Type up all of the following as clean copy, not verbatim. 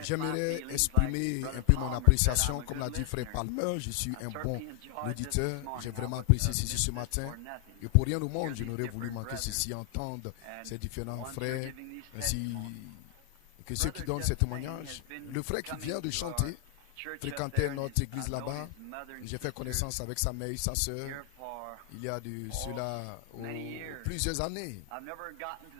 J'aimerais exprimer un peu mon appréciation, comme l'a dit Frère Palmer. Je suis un bon auditeur. J'ai vraiment apprécié ceci ce matin. Et pour rien au monde, je n'aurais voulu manquer ceci, entendre ces différents frères, ainsi que ceux qui donnent ces témoignages. Le frère qui vient de chanter fréquentait notre église là-bas. J'ai fait connaissance avec sa mère et sa sœur il y a de cela plusieurs années.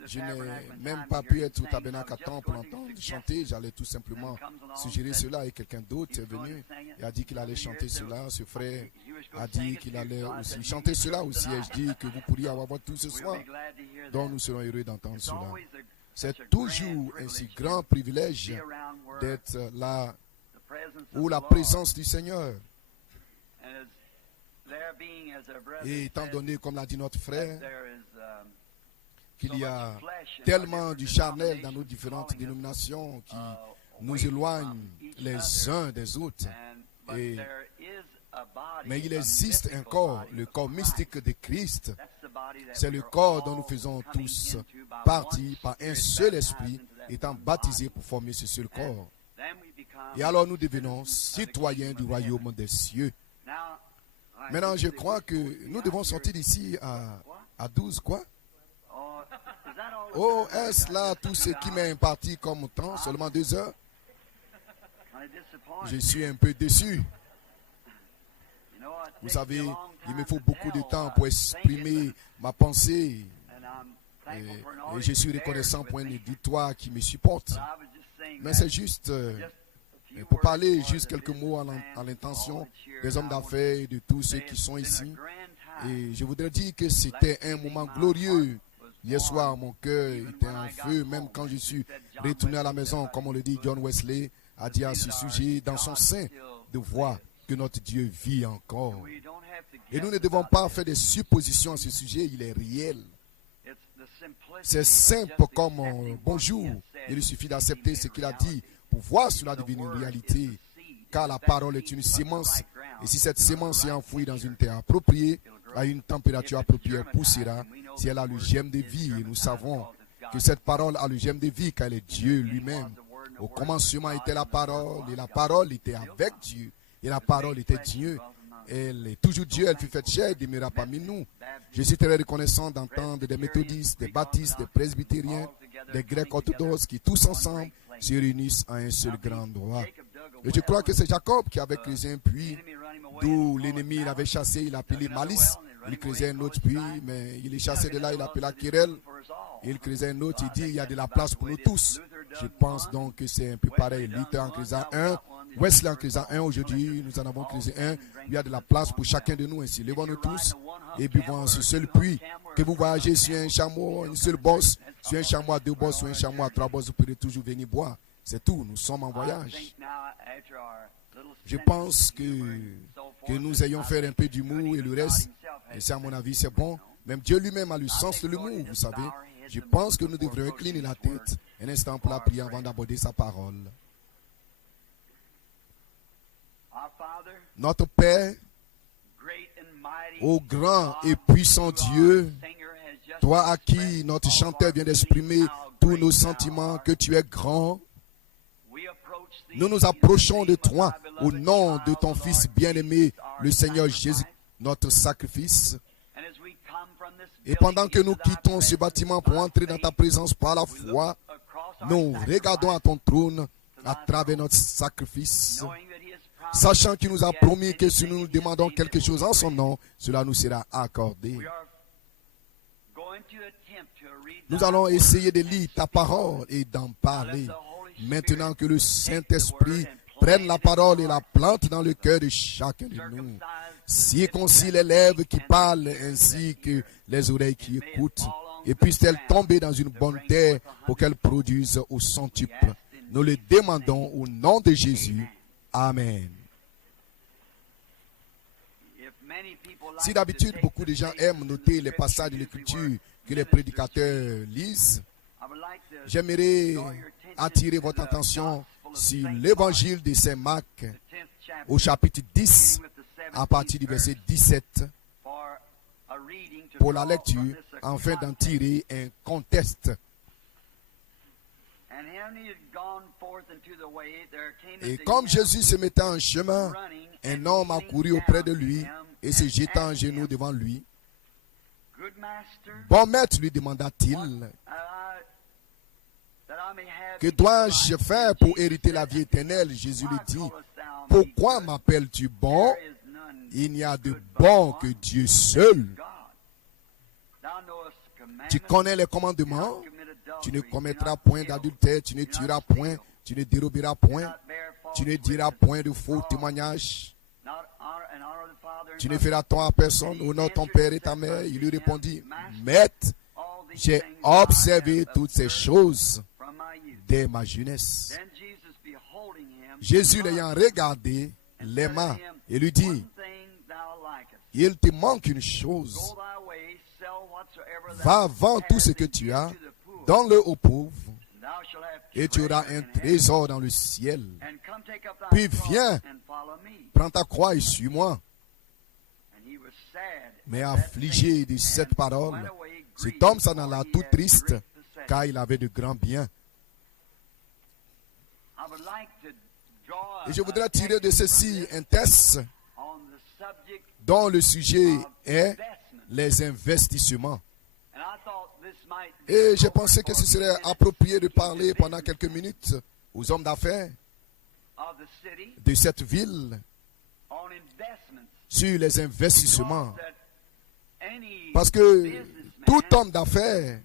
Je n'ai même pas pu être au tabernacle à temps pour l'entendre chanter. J'allais tout simplement suggérer cela et quelqu'un d'autre est venu et a dit qu'il allait chanter cela. Ce frère a dit qu'il allait aussi chanter cela aussi. Et je dis que vous pourriez avoir tout ce soir. Donc nous serons heureux d'entendre cela. C'est toujours un si grand privilège d'être là où la présence du Seigneur. Et étant donné, comme l'a dit notre frère, qu'il y a tellement du charnel dans nos différentes dénominations qui nous éloignent les uns des autres. Mais il existe un corps, le corps mystique de Christ. C'est le corps dont nous faisons tous partie par un seul esprit, étant baptisés pour former ce seul corps. Et alors nous devenons citoyens du royaume des cieux. Maintenant, je crois que nous devons sortir d'ici à 12, quoi? Oh, est-ce là tout ce qui m'est imparti comme temps, seulement 2 heures? Je suis un peu déçu. Vous savez, il me faut beaucoup de temps pour exprimer ma pensée. Et je suis reconnaissant pour un éditoire qui me supporte. Mais c'est juste... pour parler juste quelques mots à l'intention des hommes d'affaires et de tous ceux qui sont ici. Et je voudrais dire que c'était un moment glorieux. Hier soir, mon cœur était en feu, même quand je suis retourné à la maison, comme on le dit, John Wesley a dit à ce sujet, dans son sein, de voir que notre Dieu vit encore. Et nous ne devons pas faire des suppositions à ce sujet, il est réel. C'est simple comme bonjour. Il suffit d'accepter ce qu'il a dit pour voir cela devenir une réalité, car la parole est une sémence, et si cette sémence est enfouie dans une terre appropriée, à une température appropriée, elle poussera, si elle a le germe de vie, et nous savons que cette parole a le germe de vie, car elle est Dieu lui-même. Au commencement était la parole, et la parole était avec Dieu, et la parole était Dieu. Elle est toujours Dieu, elle fut faite chair et demeura parmi nous. Je suis très reconnaissant d'entendre des méthodistes, des baptistes, des presbytériens, des grecs orthodoxes qui tous ensemble se réunissent à un seul grand endroit. Et je crois que c'est Jacob qui avait creusé un puits d'où l'ennemi l'avait chassé, il appelait Malice. Il creusait un autre puits, mais il est chassé de là, il appela Querelle. Il creusait un autre, il dit il y a de la place pour nous tous. Je pense donc que c'est un peu pareil. Luther en creusant un, Wesley en creusant un, aujourd'hui nous en avons creusé un. Il y a de la place pour chacun de nous ainsi. Levons-nous tous et buvons ce seul puits. Que vous voyagez sur un chameau, une seule bosse, sur un chameau à 2 bosses, sur un chameau à 3 bosses, vous pourrez toujours venir boire. C'est tout, nous sommes en voyage. Je pense que nous ayons fait un peu d'humour et le reste, et ça à mon avis c'est bon. Même Dieu lui-même a le sens de l'humour, vous savez. Je pense que nous devrions incliner la tête un instant pour la prière avant d'aborder sa parole. Notre Père, ô grand et puissant Dieu, toi à qui notre chanteur vient d'exprimer tous nos sentiments, que tu es grand, nous nous approchons de toi au nom de ton Fils bien-aimé, le Seigneur Jésus, notre sacrifice. Et pendant que nous quittons ce bâtiment pour entrer dans ta présence par la foi, nous regardons à ton trône à travers notre sacrifice, sachant qu'il nous a promis que si nous demandons quelque chose en son nom, cela nous sera accordé. Nous allons essayer de lire ta parole et d'en parler. Maintenant que le Saint-Esprit prenne la parole et la plante dans le cœur de chacun de nous. Circoncis les lèvres qui parlent ainsi que les oreilles qui écoutent. Et puissent-elles tomber dans une bonne terre pour qu'elles produisent au centuple. Nous le demandons au nom de Jésus. Amen. Si d'habitude beaucoup de gens aiment noter les passages de l'Écriture que les prédicateurs lisent, j'aimerais attirer votre attention sur l'évangile de Saint Marc au chapitre 10 à partir du verset 17 pour la lecture afin d'en tirer un contexte. Et comme Jésus se mettait en chemin, un homme a couru auprès de lui et se jeta en genoux devant lui. Bon maître, lui demanda-t-il, que dois-je faire pour hériter la vie éternelle? Jésus lui dit, pourquoi m'appelles-tu bon? Il n'y a de bon que Dieu seul. Tu connais les commandements. Tu ne commettras point d'adultère, tu ne tueras point, tu ne déroberas point, tu ne diras point de faux témoignages. Tu ne feras tort à personne, honore ton père et ta mère. Il lui répondit, Maître, j'ai observé toutes ces choses dès ma jeunesse. Jésus l'ayant regardé, l'aima et lui dit, il te manque une chose. Va vendre tout ce que tu as, donne-le aux pauvres, et tu auras un trésor dans le ciel. Puis viens, prends ta croix et suis-moi. Mais affligé de cette parole, cet homme s'en alla tout triste, car il avait de grands biens. Et je voudrais tirer de ceci un test dont le sujet est les investissements. Et j'ai pensé que ce serait approprié de parler pendant quelques minutes aux hommes d'affaires de cette ville sur les investissements. Parce que tout homme d'affaires,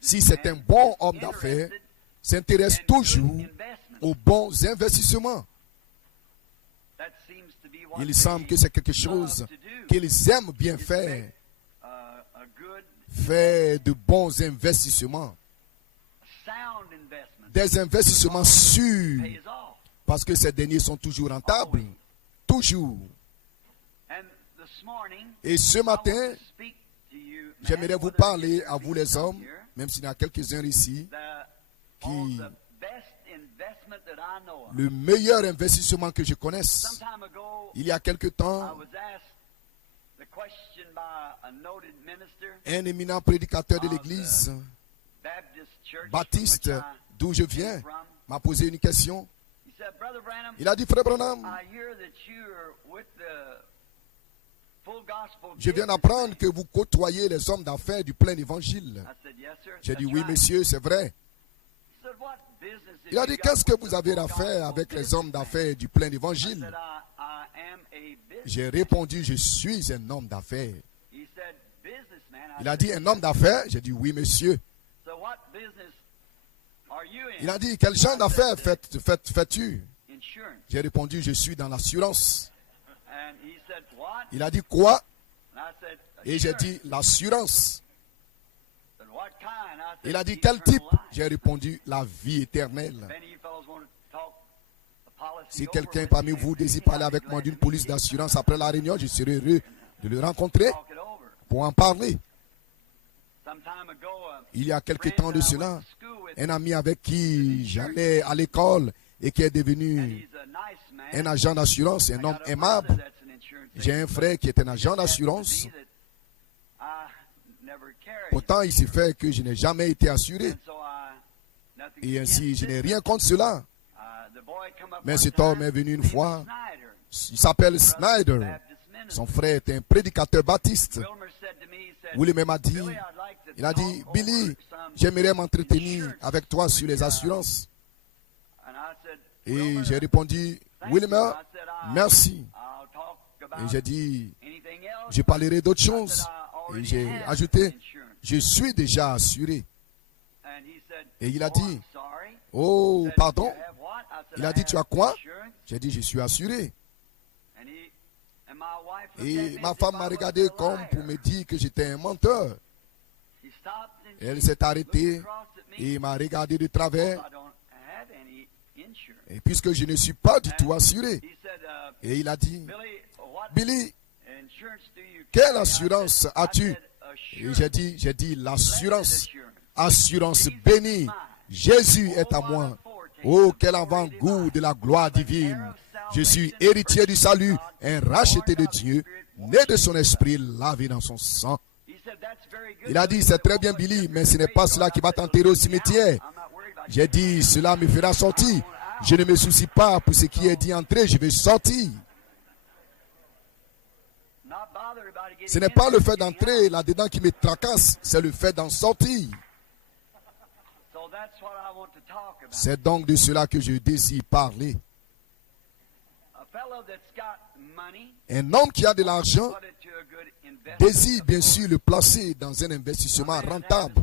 si c'est un bon homme d'affaires, s'intéresse toujours aux bons investissements. Il semble que c'est quelque chose qu'ils aiment bien faire. Faire de bons investissements. Des investissements sûrs. Parce que ces derniers sont toujours rentables. Toujours. Et ce matin, j'aimerais vous parler à vous les hommes, même s'il y en a quelques-uns ici, qui le meilleur investissement que je connaisse. Il y a quelque temps, un éminent prédicateur de l'église baptiste, d'où je viens, m'a posé une question. Il a dit, Frère Branham, je viens d'apprendre que vous côtoyez les hommes d'affaires du plein évangile. J'ai dit, oui, monsieur, c'est vrai. Il a dit, qu'est-ce que vous avez à faire avec les hommes d'affaires du plein évangile? J'ai répondu, je suis un homme d'affaires. Il a dit, un homme d'affaires? J'ai dit, oui, monsieur. Il a dit, quel genre d'affaires fais-tu? J'ai répondu, je suis dans l'assurance. Il a dit, quoi? Et j'ai dit, l'assurance. Il a dit, quel type? J'ai répondu, la vie éternelle. Si quelqu'un parmi vous désire parler avec moi d'une police d'assurance après la réunion, je serai heureux de le rencontrer pour en parler. Il y a quelque temps de cela, un ami avec qui j'allais à l'école et qui est devenu un agent d'assurance, un homme aimable. J'ai un frère qui est un agent d'assurance. Pourtant, il s'est fait que je n'ai jamais été assuré. Et ainsi, je n'ai rien contre cela. Mais cet homme est venu une fois. Il s'appelle Snyder. Son frère est un prédicateur baptiste. William m'a dit, il a dit, Billy, j'aimerais m'entretenir avec toi sur les assurances. Et j'ai répondu, William, merci. Et j'ai dit, je parlerai d'autres choses. Et j'ai ajouté, je suis déjà assuré. Et il a dit, oh, pardon. Il a dit, tu as quoi? J'ai dit, je suis assuré. Et ma femme m'a regardé comme pour me dire que j'étais un menteur. Elle s'est arrêtée et m'a regardé de travers. Et puisque je ne suis pas du tout assuré. Et il a dit, Billy, quelle assurance as-tu? Et j'ai dit, l'assurance. Assurance bénie. Jésus est à moi. Oh, quel avant-goût de la gloire divine. Je suis héritier du salut, un racheté de Dieu, né de son esprit, lavé dans son sang. Il a dit, c'est très bien Billy, mais ce n'est pas cela qui va t'enterrer au cimetière. J'ai dit, cela me fera sortir. Je ne me soucie pas pour ce qui est dit entrer, je vais sortir. Ce n'est pas le fait d'entrer là-dedans qui me tracasse, c'est le fait d'en sortir. C'est donc de cela que je désire parler. Un homme qui a de l'argent désire bien sûr le placer dans un investissement rentable.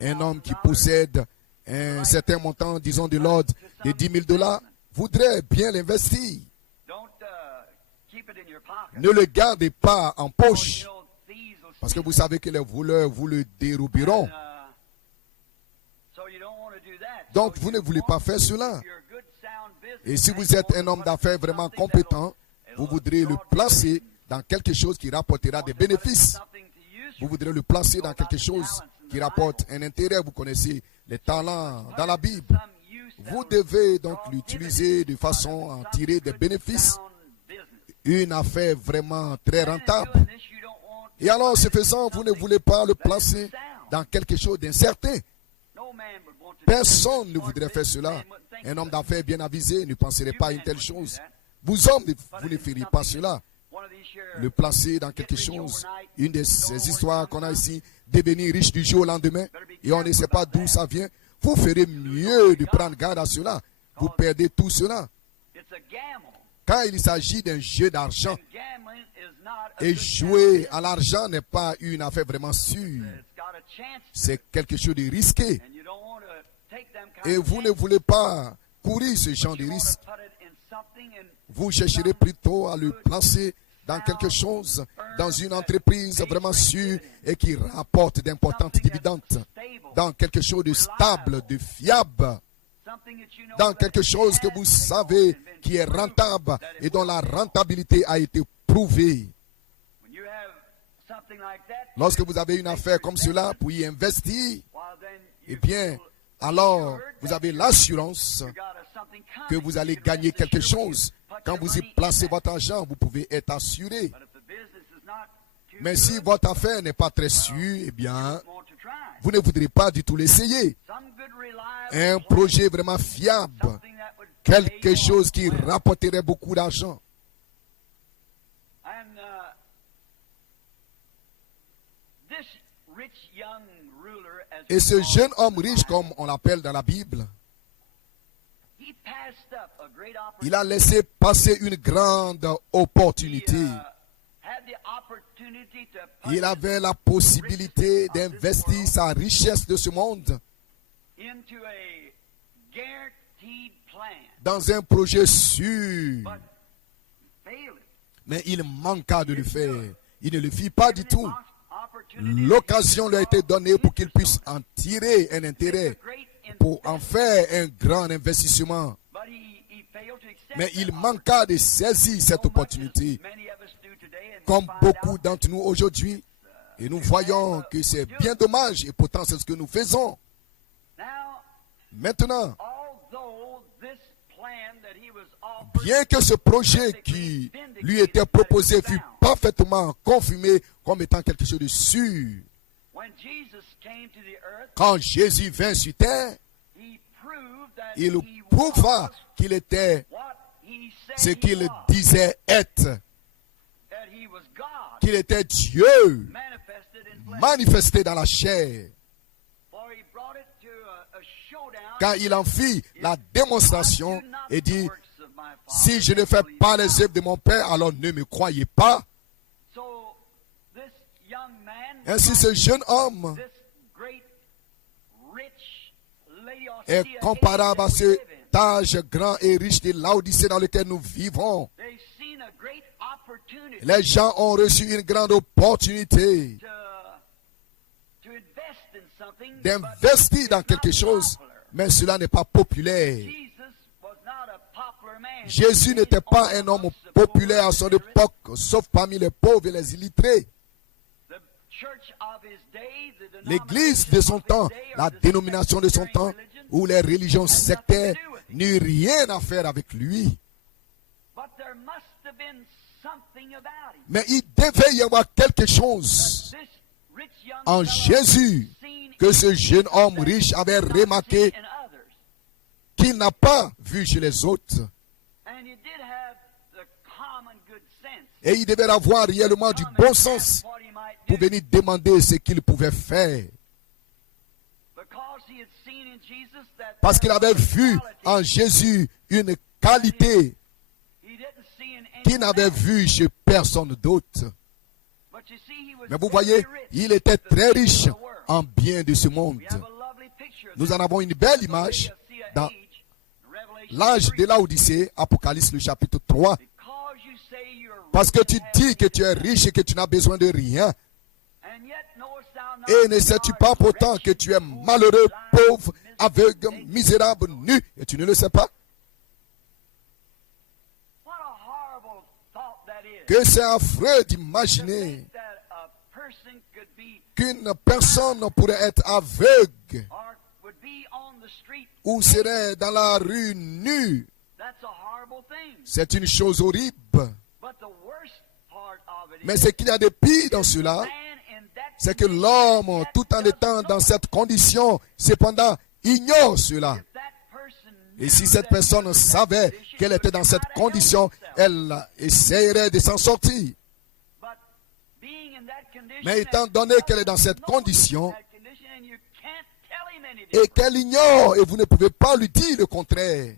Un homme qui possède un certain montant, disons de l'ordre de $10,000, voudrait bien l'investir. Ne le gardez pas en poche, parce que vous savez que les voleurs vous le déroberont. Donc vous ne voulez pas faire cela. Et si vous êtes un homme d'affaires vraiment compétent, vous voudrez le placer dans quelque chose qui rapportera des bénéfices. Vous voudrez le placer dans quelque chose qui rapporte un intérêt. Vous connaissez les talents dans la Bible. Vous devez donc l'utiliser de façon à en tirer des bénéfices. Une affaire vraiment très rentable. Et alors, ce faisant, vous ne voulez pas le placer dans quelque chose d'incertain. Personne ne voudrait faire cela. Un homme d'affaires bien avisé ne penserait pas à une telle chose. Vous hommes, vous ne feriez pas cela. Le placer dans quelque chose. Une de ces histoires qu'on a ici, devenir riche du jour au lendemain, et on ne sait pas d'où ça vient. Vous ferez mieux de prendre garde à cela. Vous perdez tout cela. Quand il s'agit d'un jeu d'argent, et jouer à l'argent n'est pas une affaire vraiment sûre. C'est quelque chose de risqué. Et vous ne voulez pas courir ce genre de risque. Vous chercherez plutôt à le placer dans quelque chose, dans une entreprise vraiment sûre et qui rapporte d'importantes dividendes, dans quelque chose de stable, de fiable, dans quelque chose que vous savez qui est rentable et dont la rentabilité a été prouvée. Lorsque vous avez une affaire comme cela pour y investir, eh bien, alors vous avez l'assurance que vous allez gagner quelque chose. Quand vous y placez votre argent, vous pouvez être assuré. Mais si votre affaire n'est pas très sûre, eh bien, vous ne voudrez pas du tout l'essayer. Un projet vraiment fiable, quelque chose qui rapporterait beaucoup d'argent. Et ce jeune homme riche, comme on l'appelle dans la Bible, il a laissé passer une grande opportunité. Il avait la possibilité d'investir sa richesse de ce monde dans un projet sûr. Mais il manqua de le faire. Il ne le fit pas du tout. L'occasion lui a été donnée pour qu'il puisse en tirer un intérêt, pour en faire un grand investissement. Mais il manqua de saisir cette opportunité. Comme beaucoup d'entre nous aujourd'hui, et nous voyons que c'est bien dommage, et pourtant c'est ce que nous faisons. Maintenant, bien que ce projet qui lui était proposé fût parfaitement confirmé comme étant quelque chose de sûr, quand Jésus vint sur terre, il prouva qu'il était ce qu'il disait être, qu'il était Dieu manifesté dans la chair. Quand il en fit la démonstration et dit, si je ne fais pas les œuvres de mon Père, alors ne me croyez pas. Ainsi ce jeune homme est comparable à cet âge grand et riche de Laodicée dans lequel nous vivons. Les gens ont reçu une grande opportunité d'investir dans quelque chose, mais cela n'est pas populaire. Jésus n'était pas un homme populaire à son époque, sauf parmi les pauvres et les illettrés. L'église de son temps, la dénomination de son temps, ou les religions sectaires, n'eut rien à faire avec lui. Mais il devait y avoir quelque chose en Jésus que ce jeune homme riche avait remarqué qu'il n'a pas vu chez les autres. Et il devait avoir réellement du bon sens pour venir demander ce qu'il pouvait faire. Parce qu'il avait vu en Jésus une qualité qu'il n'avait vue chez personne d'autre. Mais vous voyez, il était très riche en biens de ce monde. Nous en avons une belle image dans l'âge de l'Odyssée, Apocalypse, le chapitre 3. Parce que tu dis que tu es riche et que tu n'as besoin de rien. Et ne sais-tu pas pourtant que tu es malheureux, pauvre, aveugle, misérable, nu, et tu ne le sais pas? Que c'est affreux d'imaginer qu'une personne pourrait être aveugle ou serait dans la rue nue. C'est une chose horrible. Mais ce qu'il y a de pire dans cela, c'est que l'homme, tout en étant dans cette condition, cependant, ignore cela. Et si cette personne savait qu'elle était dans cette condition, elle essaierait de s'en sortir. Mais étant donné qu'elle est dans cette condition, et qu'elle ignore, et vous ne pouvez pas lui dire le contraire,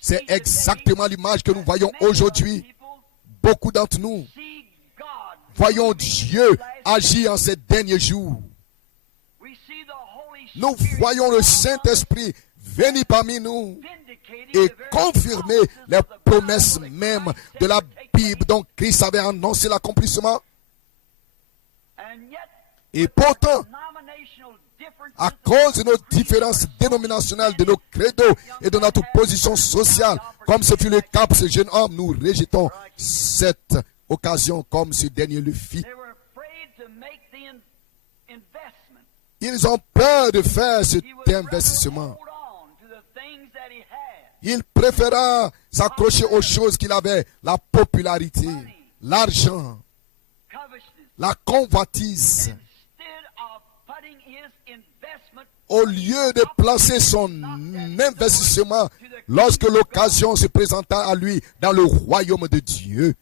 c'est exactement l'image que nous voyons aujourd'hui. Beaucoup d'entre nous voyons Dieu agir en ces derniers jours. Nous voyons le Saint-Esprit venir parmi nous et confirmer les promesses même de la Bible dont Christ avait annoncé l'accomplissement. Et pourtant, à cause de nos différences dénominationnelles, de nos credos et de notre position sociale, comme ce fut le cas pour ce jeune homme, nous rejetons cette occasion comme ce dernier le fit. Ils ont peur de faire cet investissement. Il préféra s'accrocher aux choses qu'il avait, la popularité, l'argent, la convoitise, au lieu de placer son investissement lorsque l'occasion se présenta à lui dans le royaume de Dieu.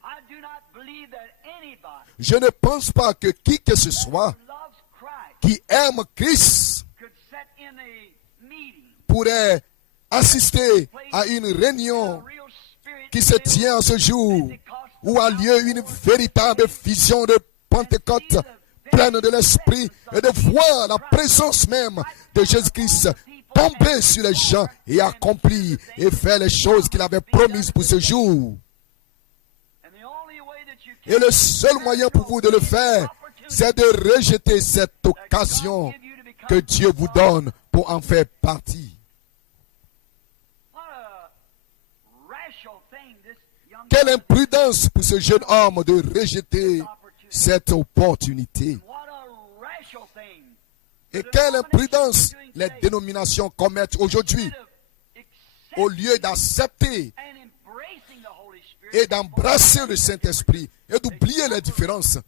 Je ne pense pas que qui que ce soit qui aime Christ pourrait assister à une réunion qui se tient en ce jour, où a lieu une véritable vision de Pentecôte pleine de l'Esprit, et de voir la présence même de Jésus-Christ tomber sur les gens et accomplir et faire les choses qu'il avait promises pour ce jour. Et le seul moyen pour vous de le faire, c'est de rejeter cette occasion que Dieu vous donne pour en faire partie. Quelle imprudence pour ce jeune homme de rejeter cette opportunité. Et quelle imprudence les dénominations commettent aujourd'hui. Au lieu d'accepter et d'embrasser le Saint-Esprit et d'oublier les différences,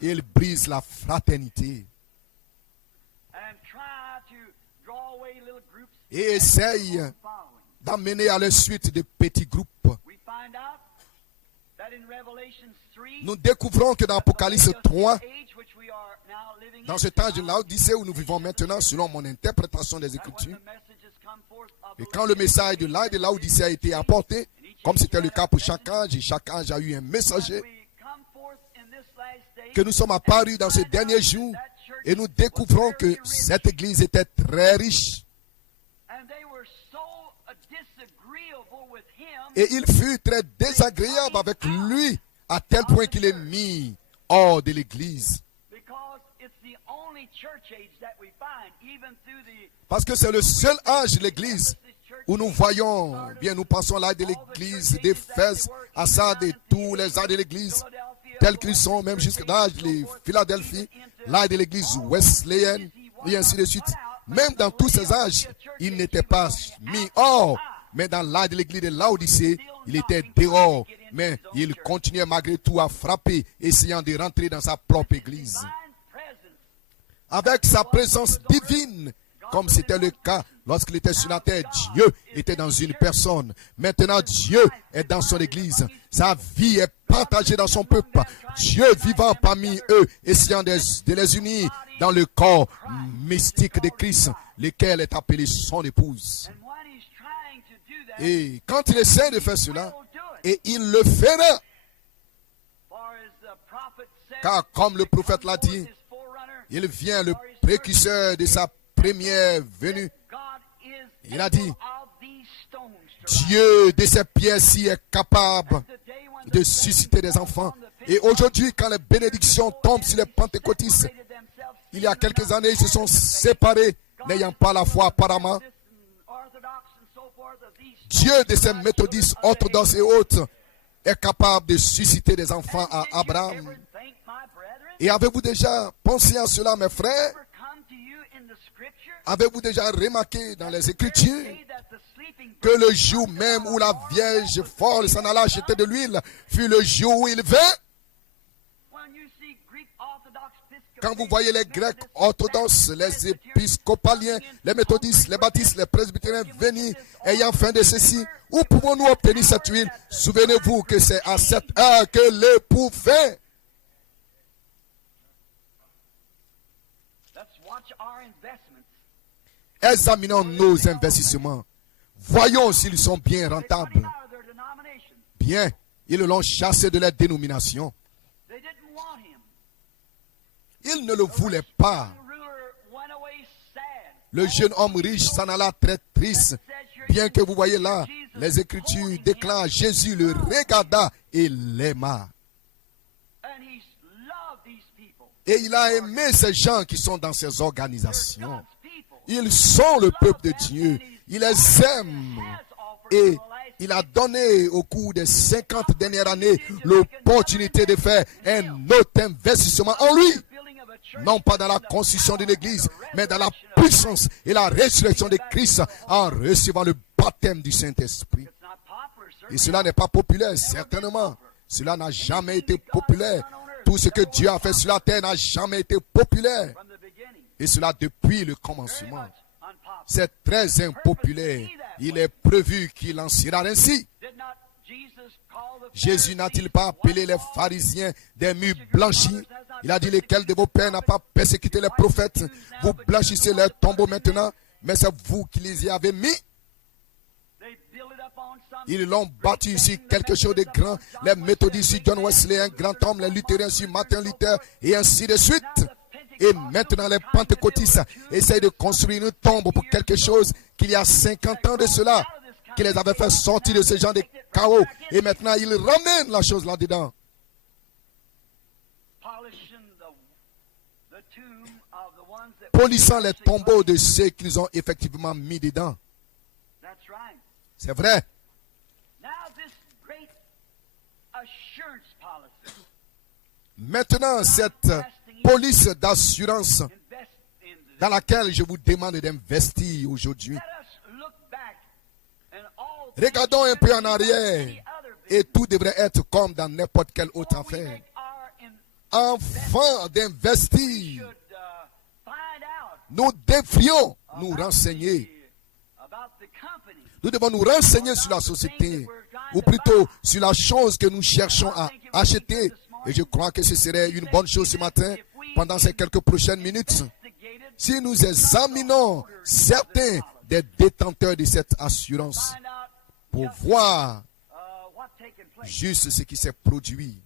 ils brisent la fraternité et essayent d'amener à la suite de petits groupes. Nous découvrons que dans Apocalypse 3, dans ce temps de l'Odyssée où nous vivons maintenant, selon mon interprétation des Écritures, et quand le message de l'Odyssée a été apporté, comme c'était le cas pour chaque âge, et chaque âge a eu un messager, que nous sommes apparus dans ces derniers jours, et nous découvrons que cette église était très riche. Et il fut très désagréable avec lui, à tel point qu'il est mis hors de l'église. Parce que c'est le seul âge de l'église où nous voyons, bien nous pensons à l'âge de l'église d'Éphèse, à ça de tous les âges de l'église, tels qu'ils sont, même jusqu'à l'âge de Philadelphie, l'âge de l'église wesleyenne, et ainsi de suite. Même dans tous ces âges, il n'était pas mis hors. Mais dans l'âge de l'église de Laodicée, il était dehors. Mais il continuait malgré tout à frapper, essayant de rentrer dans sa propre église. Avec sa présence divine, comme c'était le cas lorsqu'il était sur la terre. Dieu était dans une personne. Maintenant, Dieu est dans son église. Sa vie est partagée dans son peuple. Dieu vivant parmi eux, essayant de les unir dans le corps mystique de Christ, lequel est appelé son épouse. Et quand il essaie de faire cela, et il le fera, car comme le prophète l'a dit, il vient le précurseur de sa première venue. Il a dit, Dieu de ces pierres-ci est capable de susciter des enfants. Et aujourd'hui, quand les bénédictions tombent sur les pentecôtistes, il y a quelques années, ils se sont séparés, n'ayant pas la foi apparemment. Dieu de ces méthodistes orthodoxes et autres est capable de susciter des enfants à Abraham. Et avez-vous déjà pensé à cela, mes frères? Avez-vous déjà remarqué dans les Écritures que le jour même où la Vierge folle s'en alla acheter de l'huile fut le jour où il vint? Quand vous voyez les Grecs orthodoxes, les épiscopaliens, les méthodistes, les baptistes, les presbytériens venir ayant faim de ceci, où pouvons-nous obtenir cette huile? Souvenez-vous que c'est à cette heure que l'époux vint. Examinons nos investissements. Voyons s'ils sont bien rentables. Bien, ils l'ont chassé de leur dénomination. Ils ne le voulaient pas. Le jeune homme riche s'en alla très triste. Bien que vous voyez là, les Écritures déclarent Jésus le regarda et l'aima. Et il a aimé ces gens qui sont dans ces organisations. Ils sont le peuple de Dieu. Il les aime. Et il a donné au cours des 50 dernières années l'opportunité de faire un autre investissement en lui. Non pas dans la construction d'une église, mais dans la puissance et la résurrection de Christ en recevant le baptême du Saint-Esprit. Et cela n'est pas populaire, certainement. Cela n'a jamais été populaire. Tout ce que Dieu a fait sur la terre n'a jamais été populaire. Et cela depuis le commencement. C'est très impopulaire. Il est prévu qu'il en sera ainsi. Jésus n'a-t-il pas appelé les pharisiens des murs blanchis? Il a dit, lesquels de vos pères n'a pas persécuté les prophètes? Vous blanchissez leurs tombeaux maintenant, mais c'est vous qui les y avez mis. Ils l'ont bâti sur quelque chose de grand. Les méthodistes sur John Wesley, un grand homme, les luthériens sur Martin Luther, et ainsi de suite. Et maintenant, les pentecôtistes essayent de construire une tombe pour quelque chose qu'il y a 50 ans de cela, qui les avait fait sortir de ce genre de chaos. Et maintenant, ils ramènent la chose là-dedans. Polissant les tombeaux de ceux qu'ils ont effectivement mis dedans. C'est vrai. Maintenant, cette police d'assurance dans laquelle je vous demande d'investir aujourd'hui. Regardons un peu en arrière et tout devrait être comme dans n'importe quelle autre affaire. Avant d'investir, nous devrions nous renseigner. Nous devons nous renseigner sur la société, ou plutôt sur la chose que nous cherchons à acheter. Et je crois que ce serait une bonne chose ce matin, pendant ces quelques prochaines minutes, si nous examinons certains des détenteurs de cette assurance pour voir juste ce qui s'est produit.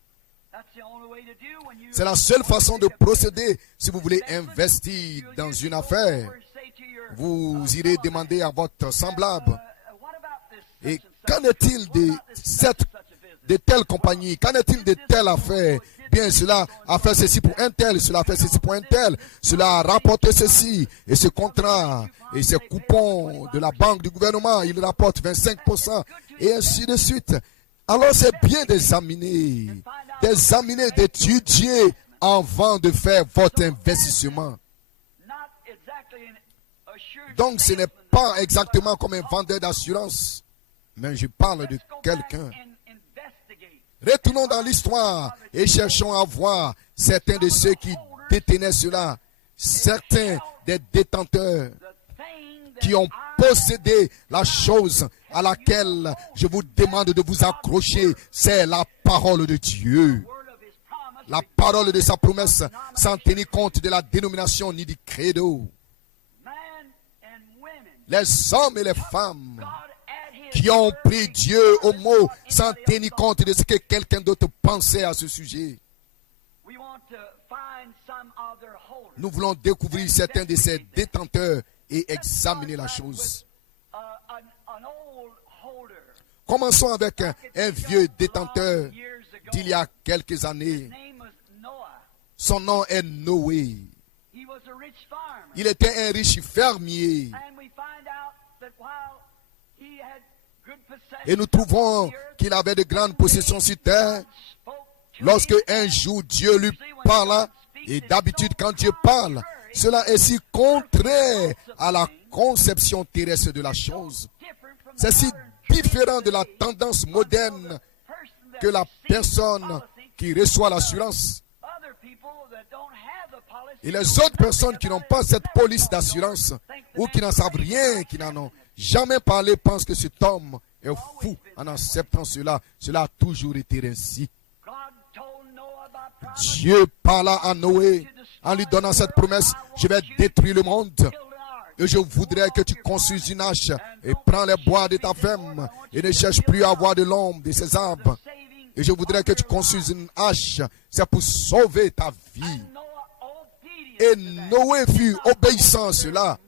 C'est la seule façon de procéder si vous voulez investir dans une affaire. Vous irez demander à votre semblable, et qu'en est-il de telle compagnie? Qu'en est-il de telle affaire? Bien, cela a fait ceci pour un tel, cela a fait ceci pour un tel, cela a rapporté ceci, et ce contrat, et ces coupons de la banque, du gouvernement, il rapporte 25%, et ainsi de suite. Alors c'est bien d'examiner, d'étudier avant de faire votre investissement. Donc ce n'est pas exactement comme un vendeur d'assurance, mais je parle de quelqu'un. Retournons dans l'histoire et cherchons à voir certains de ceux qui détenaient cela, certains des détenteurs qui ont possédé la chose à laquelle je vous demande de vous accrocher. C'est la parole de Dieu. La parole de sa promesse, sans tenir compte de la dénomination ni du credo. Les hommes et les femmes qui ont pris Dieu au mot sans tenir compte de ce que quelqu'un d'autre pensait à ce sujet. Nous voulons découvrir certains de ces détenteurs et examiner la chose. Commençons avec un vieux détenteur d'il y a quelques années. Son nom est Noé. Il était un riche fermier. Et nous trouvons qu'il avait de grandes possessions sur terre. Lorsque un jour Dieu lui parla, et d'habitude quand Dieu parle, cela est si contraire à la conception terrestre de la chose. C'est si différent de la tendance moderne que la personne qui reçoit l'assurance et les autres personnes qui n'ont pas cette police d'assurance ou qui n'en savent rien, qui n'en ont jamais parlé, pensent que cet homme est fou en acceptant cela. Cela a toujours été ainsi. Dieu parla à Noé en lui donnant cette promesse: je vais détruire le monde. Et je voudrais que tu construises une hache et prends les bois de ta femme et ne cherche plus à avoir de l'ombre de ses arbres. Et je voudrais que tu construises une hache. C'est pour sauver ta vie. Et Noé fut obéissant à cela,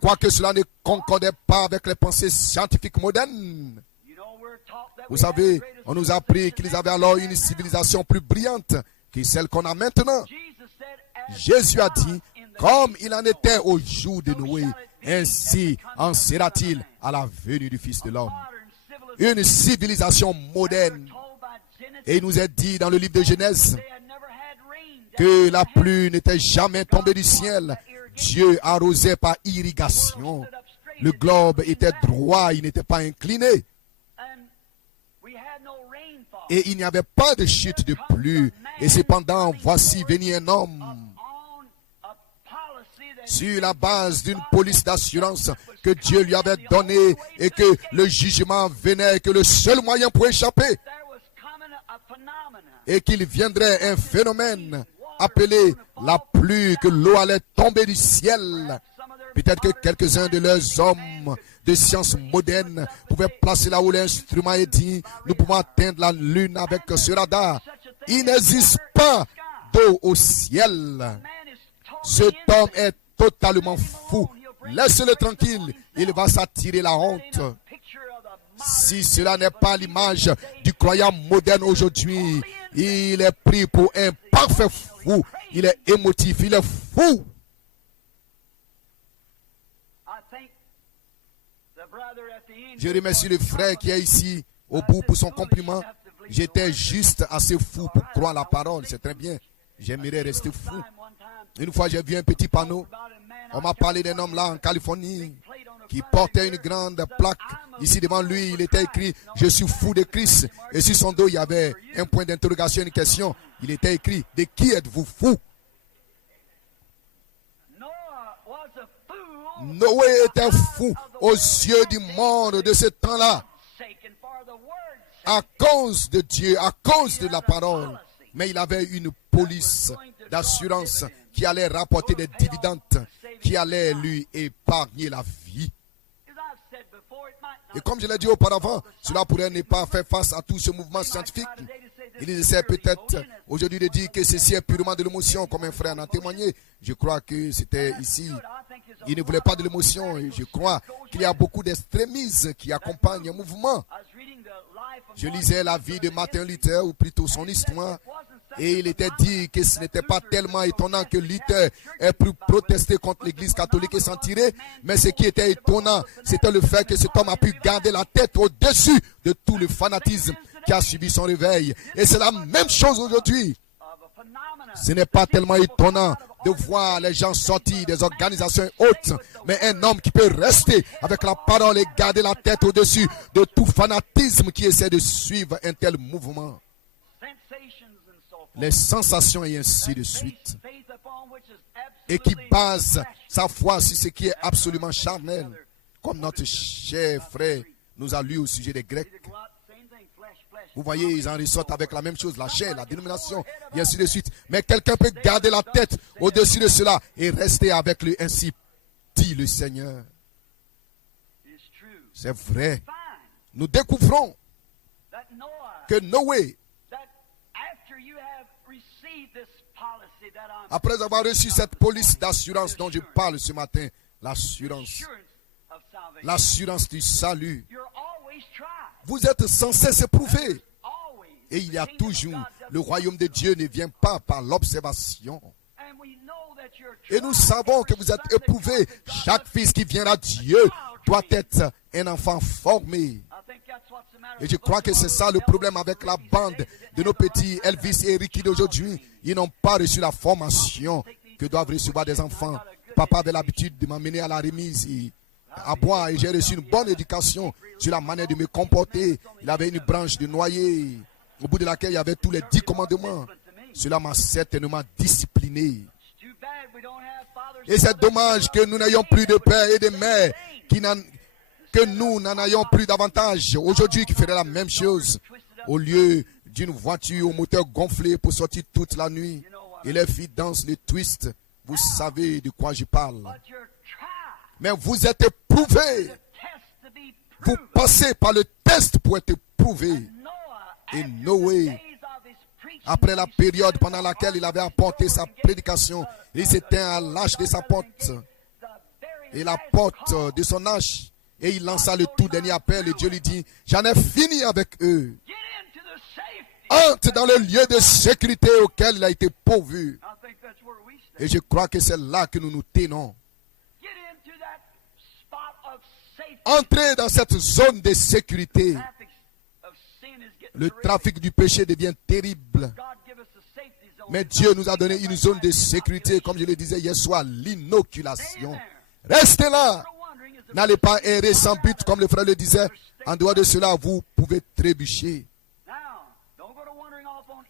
quoique cela ne concordait pas avec les pensées scientifiques modernes. Vous savez, on nous a appris qu'ils avaient alors une civilisation plus brillante que celle qu'on a maintenant. Jésus a dit, comme il en était au jour de Noé, ainsi en sera-t-il à la venue du Fils de l'homme. Une civilisation moderne. Et il nous est dit dans le livre de Genèse que la pluie n'était jamais tombée du ciel. Dieu arrosait par irrigation. Le globe était droit, il n'était pas incliné. Et il n'y avait pas de chute de pluie. Et cependant, voici venir un homme sur la base d'une police d'assurance que Dieu lui avait donnée et que le jugement venait, que le seul moyen pour échapper et qu'il viendrait un phénomène appelé la pluie, que l'eau allait tomber du ciel. Peut-être que quelques-uns de leurs hommes de science moderne pouvaient placer là où l'instrument est dit, nous pouvons atteindre la lune avec ce radar. Il n'existe pas d'eau au ciel. Cet homme est totalement fou. Laisse-le tranquille, il va s'attirer la honte. Si cela n'est pas l'image du croyant moderne aujourd'hui, il est pris pour un parfait fou. Il est émotif, il est fou. Je remercie le frère qui est ici au bout pour son compliment. J'étais juste assez fou pour croire la parole. C'est très bien. J'aimerais rester fou. Une fois, j'ai vu un petit panneau. On m'a parlé d'un homme là en Californie qui portait une grande plaque. Ici devant lui, il était écrit « Je suis fou de Christ ». Et sur son dos, il y avait un point d'interrogation, une question. Il était écrit « De qui êtes-vous fou ?» Noé était fou aux yeux du monde de ce temps-là. À cause de Dieu, à cause de la parole. Mais il avait une police d'assurance qui allait rapporter des dividendes, qui allait lui épargner la vie. Et comme je l'ai dit auparavant, cela pourrait ne pas faire face à tout ce mouvement scientifique. Il essaie peut-être aujourd'hui de dire que ceci est purement de l'émotion, comme un frère en a témoigné. Je crois que c'était ici. Il ne voulait pas de l'émotion. Et je crois qu'il y a beaucoup d'extrémistes qui accompagnent un mouvement. Je lisais la vie de Martin Luther, ou plutôt son histoire. Et il était dit que ce n'était pas tellement étonnant que Luther ait pu protester contre l'église catholique et s'en tirer. Mais ce qui était étonnant, c'était le fait que cet homme a pu garder la tête au-dessus de tout le fanatisme qui a suivi son réveil. Et c'est la même chose aujourd'hui. Ce n'est pas tellement étonnant de voir les gens sortir des organisations hautes, mais un homme qui peut rester avec la parole et garder la tête au-dessus de tout fanatisme qui essaie de suivre un tel mouvement. Les sensations et ainsi de suite. et qui base sa foi sur ce qui est absolument charnel, comme notre cher frère nous a lu au sujet des Grecs. Vous voyez, ils en ressortent avec la même chose, la chair, la dénomination, et ainsi de suite. Mais quelqu'un peut garder la tête au-dessus de cela et rester avec lui, ainsi dit le Seigneur. C'est vrai. Nous découvrons que Noé, après avoir reçu cette police d'assurance dont je parle ce matin, l'assurance du salut, vous êtes sans cesse éprouvé. Et il y a toujours, le royaume de Dieu ne vient pas par l'observation. Et nous savons que vous êtes éprouvés. Chaque fils qui vient à Dieu doit être un enfant formé. Et je crois que c'est ça le problème avec la bande de nos petits Elvis et Ricky d'aujourd'hui. Ils n'ont pas reçu la formation que doivent recevoir des enfants. Papa avait l'habitude de m'emmener à la remise à boire et j'ai reçu une bonne éducation sur la manière de me comporter. Il avait une branche de noyer au bout de laquelle il y avait tous les 10 commandements. Cela m'a certainement discipliné. Et c'est dommage que nous n'ayons plus de père et de mère, que nous n'en ayons plus davantage aujourd'hui qui ferait la même chose au lieu d'une voiture au moteur gonflé pour sortir toute la nuit. Et les filles dansent le twist. Vous savez de quoi je parle. Mais vous êtes éprouvés. Vous passez par le test pour être éprouvés. Et Noé, après la période pendant laquelle il avait apporté sa prédication, il s'éteint à l'âge de sa porte et la porte de son âge. Et il lança le tout dernier appel et Dieu lui dit, j'en ai fini avec eux. Entre dans le lieu de sécurité auquel il a été pourvu. Et je crois que c'est là que nous nous tenons. Entrez dans cette zone de sécurité. Le trafic du péché devient terrible. Mais Dieu nous a donné une zone de sécurité, comme je le disais hier soir, l'inoculation. Restez là. N'allez pas errer sans but, comme le frère le disait. En dehors de cela, vous pouvez trébucher.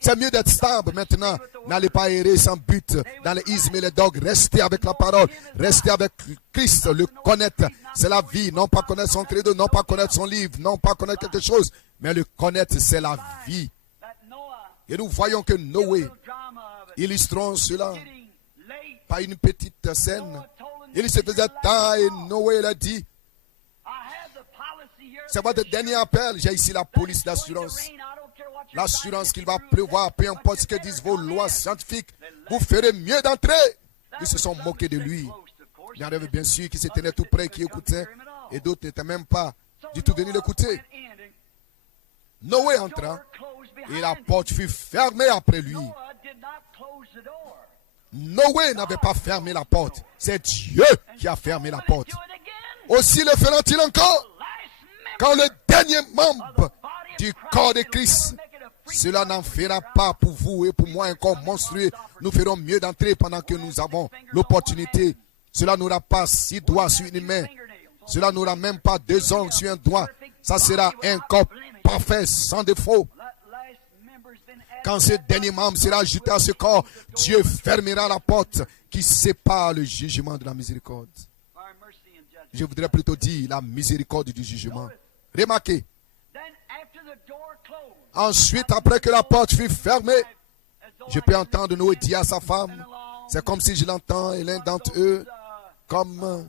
C'est mieux d'être stable maintenant. N'allez pas errer sans but dans les ismes et les dogmes. Restez avec la parole. Restez avec Christ. Le connaître, c'est la vie. Non pas connaître son credo, non pas connaître son livre, non pas connaître quelque chose. Mais le connaître, c'est la vie. Et nous voyons que Noé, illustrons cela par une petite scène. Il se faisait tard et Noé l'a dit. C'est votre dernier appel. J'ai ici la police d'assurance. L'assurance qu'il va pleuvoir, peu importe ce que disent vos lois scientifiques, vous ferez mieux d'entrer. Ils se sont moqués de lui. Il y en avait bien sûr qui se tenaient tout près, qui écoutaient, et d'autres n'étaient même pas du tout venus l'écouter. Noé entra, et la porte fut fermée après lui. Noé n'avait pas fermé la porte. C'est Dieu qui a fermé la porte. Aussi le fera-t-il encore quand le dernier membre du corps de Christ, cela n'en fera pas pour vous et pour moi un corps monstrueux. Nous ferons mieux d'entrer pendant que nous avons l'opportunité. Cela n'aura pas 6 doigts sur une main. Cela n'aura même pas 2 ongles sur un doigt. Ça sera un corps parfait, sans défaut. Quand ce dernier membre sera ajouté à ce corps, Dieu fermera la porte qui sépare le jugement de la miséricorde. Je voudrais plutôt dire la miséricorde du jugement. Remarquez. Ensuite, après que la porte fut fermée, je peux entendre Noé dire à sa femme, c'est comme si je l'entends, et l'un d'entre eux, comme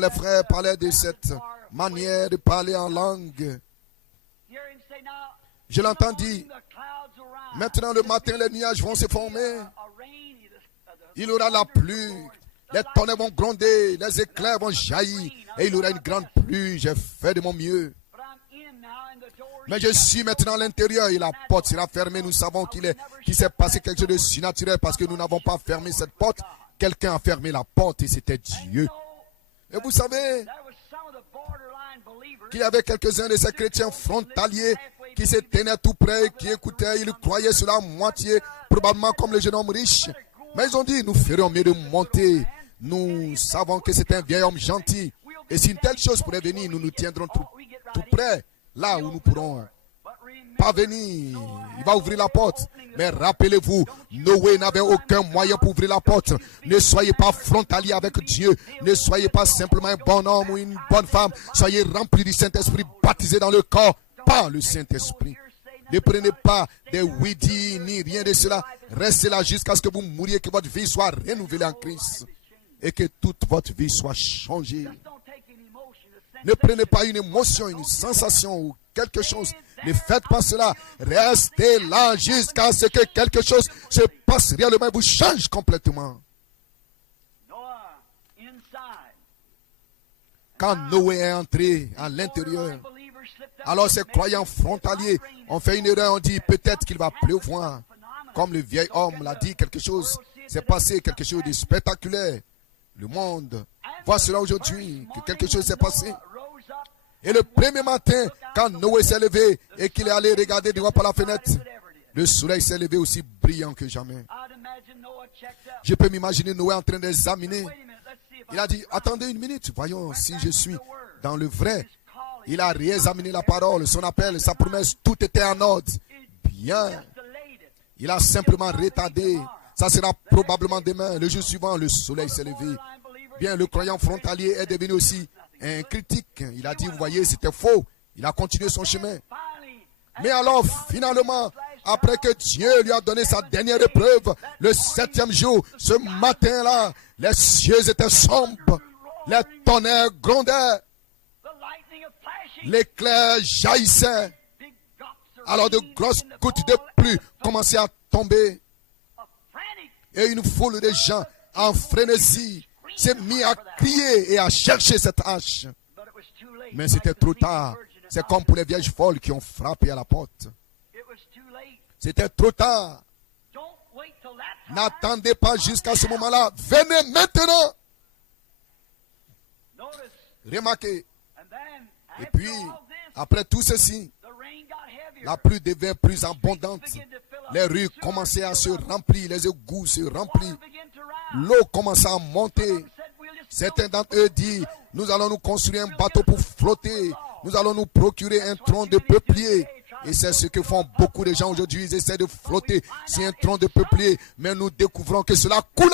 les frères parlaient de cette manière de parler en langue. Je l'entends dire, maintenant le matin, les nuages vont se former. Il y aura la pluie, les tonnerres vont gronder, les éclairs vont jaillir, et il y aura une grande pluie. J'ai fait de mon mieux. Mais je suis maintenant à l'intérieur et la porte sera fermée. Nous savons qu'il s'est passé quelque chose de surnaturel parce que nous n'avons pas fermé cette porte. Quelqu'un a fermé la porte et c'était Dieu. Et vous savez qu'il y avait quelques-uns de ces chrétiens frontaliers qui se tenaient tout près, qui écoutaient, ils croyaient cela à moitié, probablement comme le jeune homme riche. Mais ils ont dit, nous ferions mieux de monter. Nous savons que c'est un vieil homme gentil. Et si une telle chose pourrait venir, nous nous tiendrons tout près. Là où nous pourrons parvenir il va ouvrir la porte. Mais rappelez-vous, Noé n'avait aucun moyen pour ouvrir la porte. Ne soyez pas frontalier avec Dieu. Ne soyez pas simplement un bon homme ou une bonne femme. Soyez remplis du Saint-Esprit, baptisés dans le corps par le Saint-Esprit. Ne prenez pas des oui-dis ni rien de cela. Restez là jusqu'à ce que vous mouriez, que votre vie soit renouvelée en Christ. Et que toute votre vie soit changée. Ne prenez pas une émotion, une sensation ou quelque chose. Ne faites pas cela. Restez là jusqu'à ce que quelque chose se passe réellement et vous change complètement. Quand Noé est entré à l'intérieur, alors ces croyants frontaliers ont fait une erreur. On dit peut-être qu'il va pleuvoir. Comme le vieil homme l'a dit, quelque chose s'est passé, quelque chose de spectaculaire. Le monde voit cela aujourd'hui, que quelque chose s'est passé. Et le premier matin, quand Noé s'est levé et qu'il est allé regarder dehors par la fenêtre, le soleil s'est levé aussi brillant que jamais. Je peux m'imaginer Noé en train d'examiner. Il a dit, attendez une minute, voyons si je suis dans le vrai. Il a réexaminé la parole, son appel, sa promesse, tout était en ordre. Bien. Il a simplement retardé. Ça sera probablement demain, le jour suivant, le soleil s'est levé. Bien, le croyant frontalier est devenu aussi un critique. Il a dit, vous voyez, c'était faux. Il a continué son chemin. Mais alors, finalement, après que Dieu lui a donné sa dernière épreuve, le 7e jour, ce matin-là, les cieux étaient sombres, les tonnerres grondaient, l'éclair jaillissait. Alors de grosses gouttes de pluie commençaient à tomber. Et une foule de gens en frénésie s'est mis à crier et à chercher cette hache. Mais c'était trop tard. C'est comme pour les vierges folles qui ont frappé à la porte. C'était trop tard. N'attendez pas jusqu'à ce moment-là. Venez maintenant. Remarquez. Et puis, après tout ceci, la pluie devint plus abondante. Les rues commençaient à se remplir, les égouts se remplirent. L'eau commença à monter. Certains d'entre eux disent, nous allons nous construire un bateau pour flotter. Nous allons nous procurer un tronc de peuplier. Et c'est ce que font beaucoup de gens aujourd'hui. Ils essaient de flotter sur un tronc de peuplier. Mais nous découvrons que cela coule.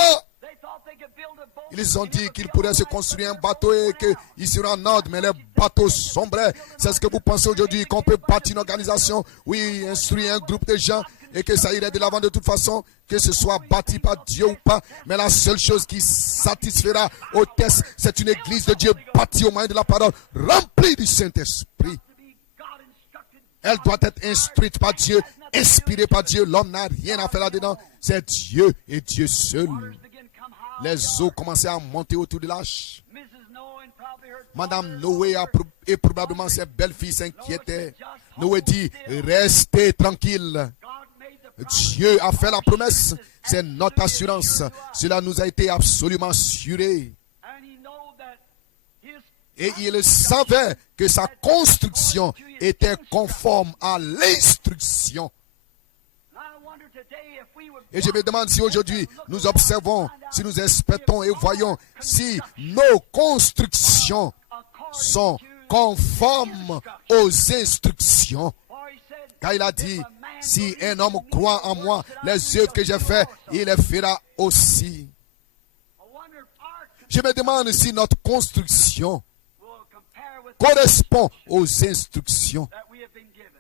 Ils ont dit qu'ils pourraient se construire un bateau et qu'il sera en ordre, mais les bateaux sombraient. C'est ce que vous pensez aujourd'hui, qu'on peut bâtir une organisation, oui, instruire un groupe de gens et que ça irait de l'avant de toute façon, que ce soit bâti par Dieu ou pas. Mais la seule chose qui satisfera au test, c'est une église de Dieu bâtie au moyen de la parole, remplie du Saint-Esprit. Elle doit être instruite par Dieu, inspirée par Dieu. L'homme n'a rien à faire là-dedans. C'est Dieu et Dieu seul. Les eaux commençaient à monter autour de l'arche. Madame Noé et probablement ses belles-filles s'inquiétaient. Noé dit, restez tranquille. Dieu a fait la promesse. C'est notre assurance. Cela nous a été absolument assuré. Et il savait que sa construction était conforme à l'instruction. Et je me demande si aujourd'hui nous observons, si nous inspectons et voyons si nos constructions sont conformes aux instructions. Car il a dit, si un homme croit en moi, les œuvres que j'ai faites, il les fera aussi. Je me demande si notre construction correspond aux instructions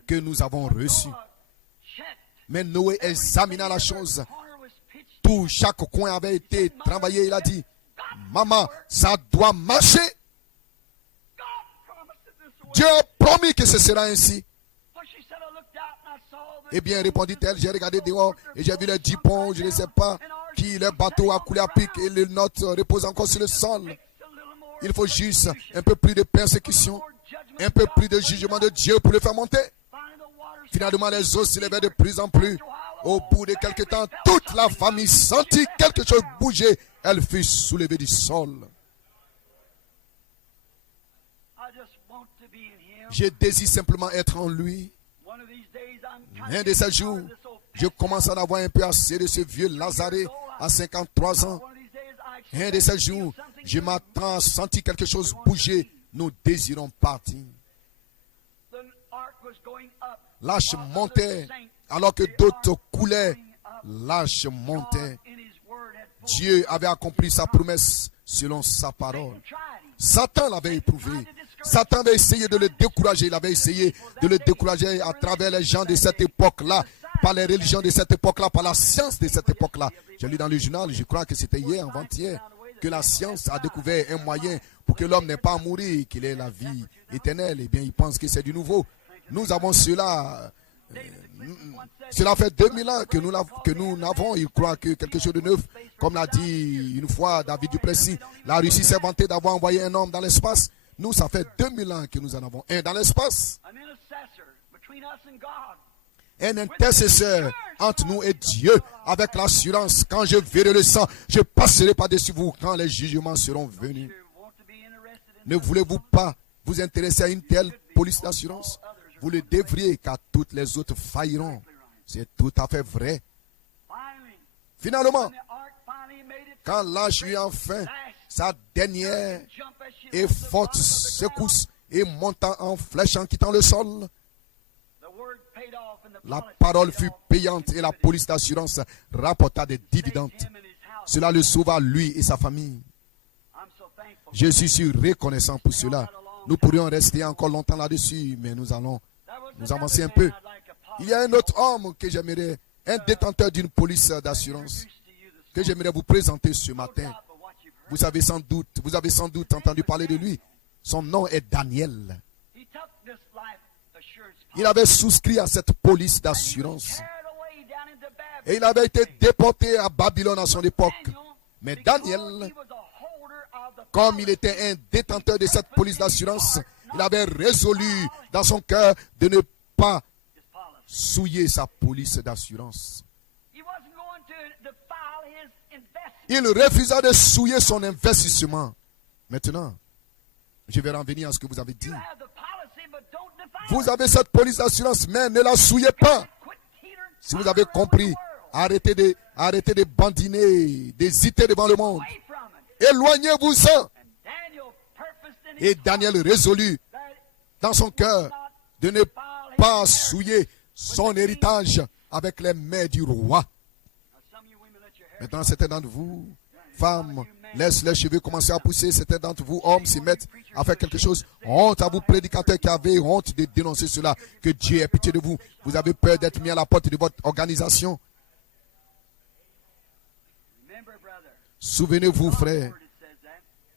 que nous avons reçues. Mais Noé examina la chose. Tout, chaque coin avait été travaillé. Il a dit, maman, ça doit marcher. Dieu a promis que ce sera ainsi. Eh bien, répondit-elle, j'ai regardé dehors et j'ai vu les 10 ponts, je ne sais pas qui, le bateau a coulé à pic et le nôtre repose encore sur le sol. Il faut juste un peu plus de persécution, un peu plus de jugement de Dieu pour le faire monter. Finalement, les eaux s'élevaient de plus en plus. Au bout de quelque temps, toute la famille sentit quelque chose bouger. Elle fut soulevée du sol. Je désire simplement être en lui. Un de ces jours, je commence à en avoir un peu assez de ce vieux Lazare à 53 ans. Un de ces jours, je m'attends à sentir quelque chose bouger. Nous désirons partir. L'arche montait alors que d'autres coulaient, l'âge montait. Dieu avait accompli sa promesse selon sa parole. Satan l'avait éprouvé. Satan avait essayé de le décourager. Il avait essayé de le décourager à travers les gens de cette époque-là, par les religions de cette époque-là, par la science de cette époque-là. J'ai lu dans le journal, je crois que c'était hier, avant-hier, que la science a découvert un moyen pour que l'homme n'ait pas à mourir, qu'il ait la vie éternelle. Eh bien, il pense que c'est du nouveau. Nous avons cela. Cela fait 2000 ans que nous n'avons, il croit que quelque chose de neuf, comme l'a dit une fois David Duplessis, la Russie s'est vantée d'avoir envoyé un homme dans l'espace. Nous, ça fait 2000 ans que nous en avons un dans l'espace. Un intercesseur entre nous et Dieu, avec l'assurance, quand je verrai le sang, je passerai par-dessus vous quand les jugements seront venus. Ne voulez-vous pas vous intéresser à une telle police d'assurance? Vous le devriez, car toutes les autres failliront. C'est tout à fait vrai. Finalement, quand l'arche eut enfin sa dernière et forte secousse et montant en flèche en quittant le sol, la parole fut payante et la police d'assurance rapporta des dividendes. Cela le sauva lui et sa famille. Je suis si reconnaissant pour cela. Nous pourrions rester encore longtemps là-dessus, mais nous allons nous avancer un peu. Il y a un autre homme que j'aimerais, un détenteur d'une police d'assurance, que j'aimerais vous présenter ce matin. Vous avez sans doute entendu parler de lui. Son nom est Daniel. Il avait souscrit à cette police d'assurance. Et il avait été déporté à Babylone à son époque. Mais Daniel, comme il était un détenteur de cette police d'assurance, il avait résolu dans son cœur de ne pas souiller sa police d'assurance. Il refusa de souiller son investissement. Maintenant, je vais revenir à ce que vous avez dit. Vous avez cette police d'assurance, mais ne la souillez pas. Si vous avez compris, arrêtez de bandiner, d'hésiter devant le monde. Éloignez-vous-en. Et Daniel résolut dans son cœur de ne pas souiller son héritage avec les mains du roi. Maintenant, certains d'entre vous, femmes, laissent les cheveux commencer à pousser. Certains d'entre vous, hommes, s'y mettent à faire quelque chose. Honte à vous, prédicateurs qui avez honte de dénoncer cela. Que Dieu ait pitié de vous. Vous avez peur d'être mis à la porte de votre organisation. Souvenez-vous, frère,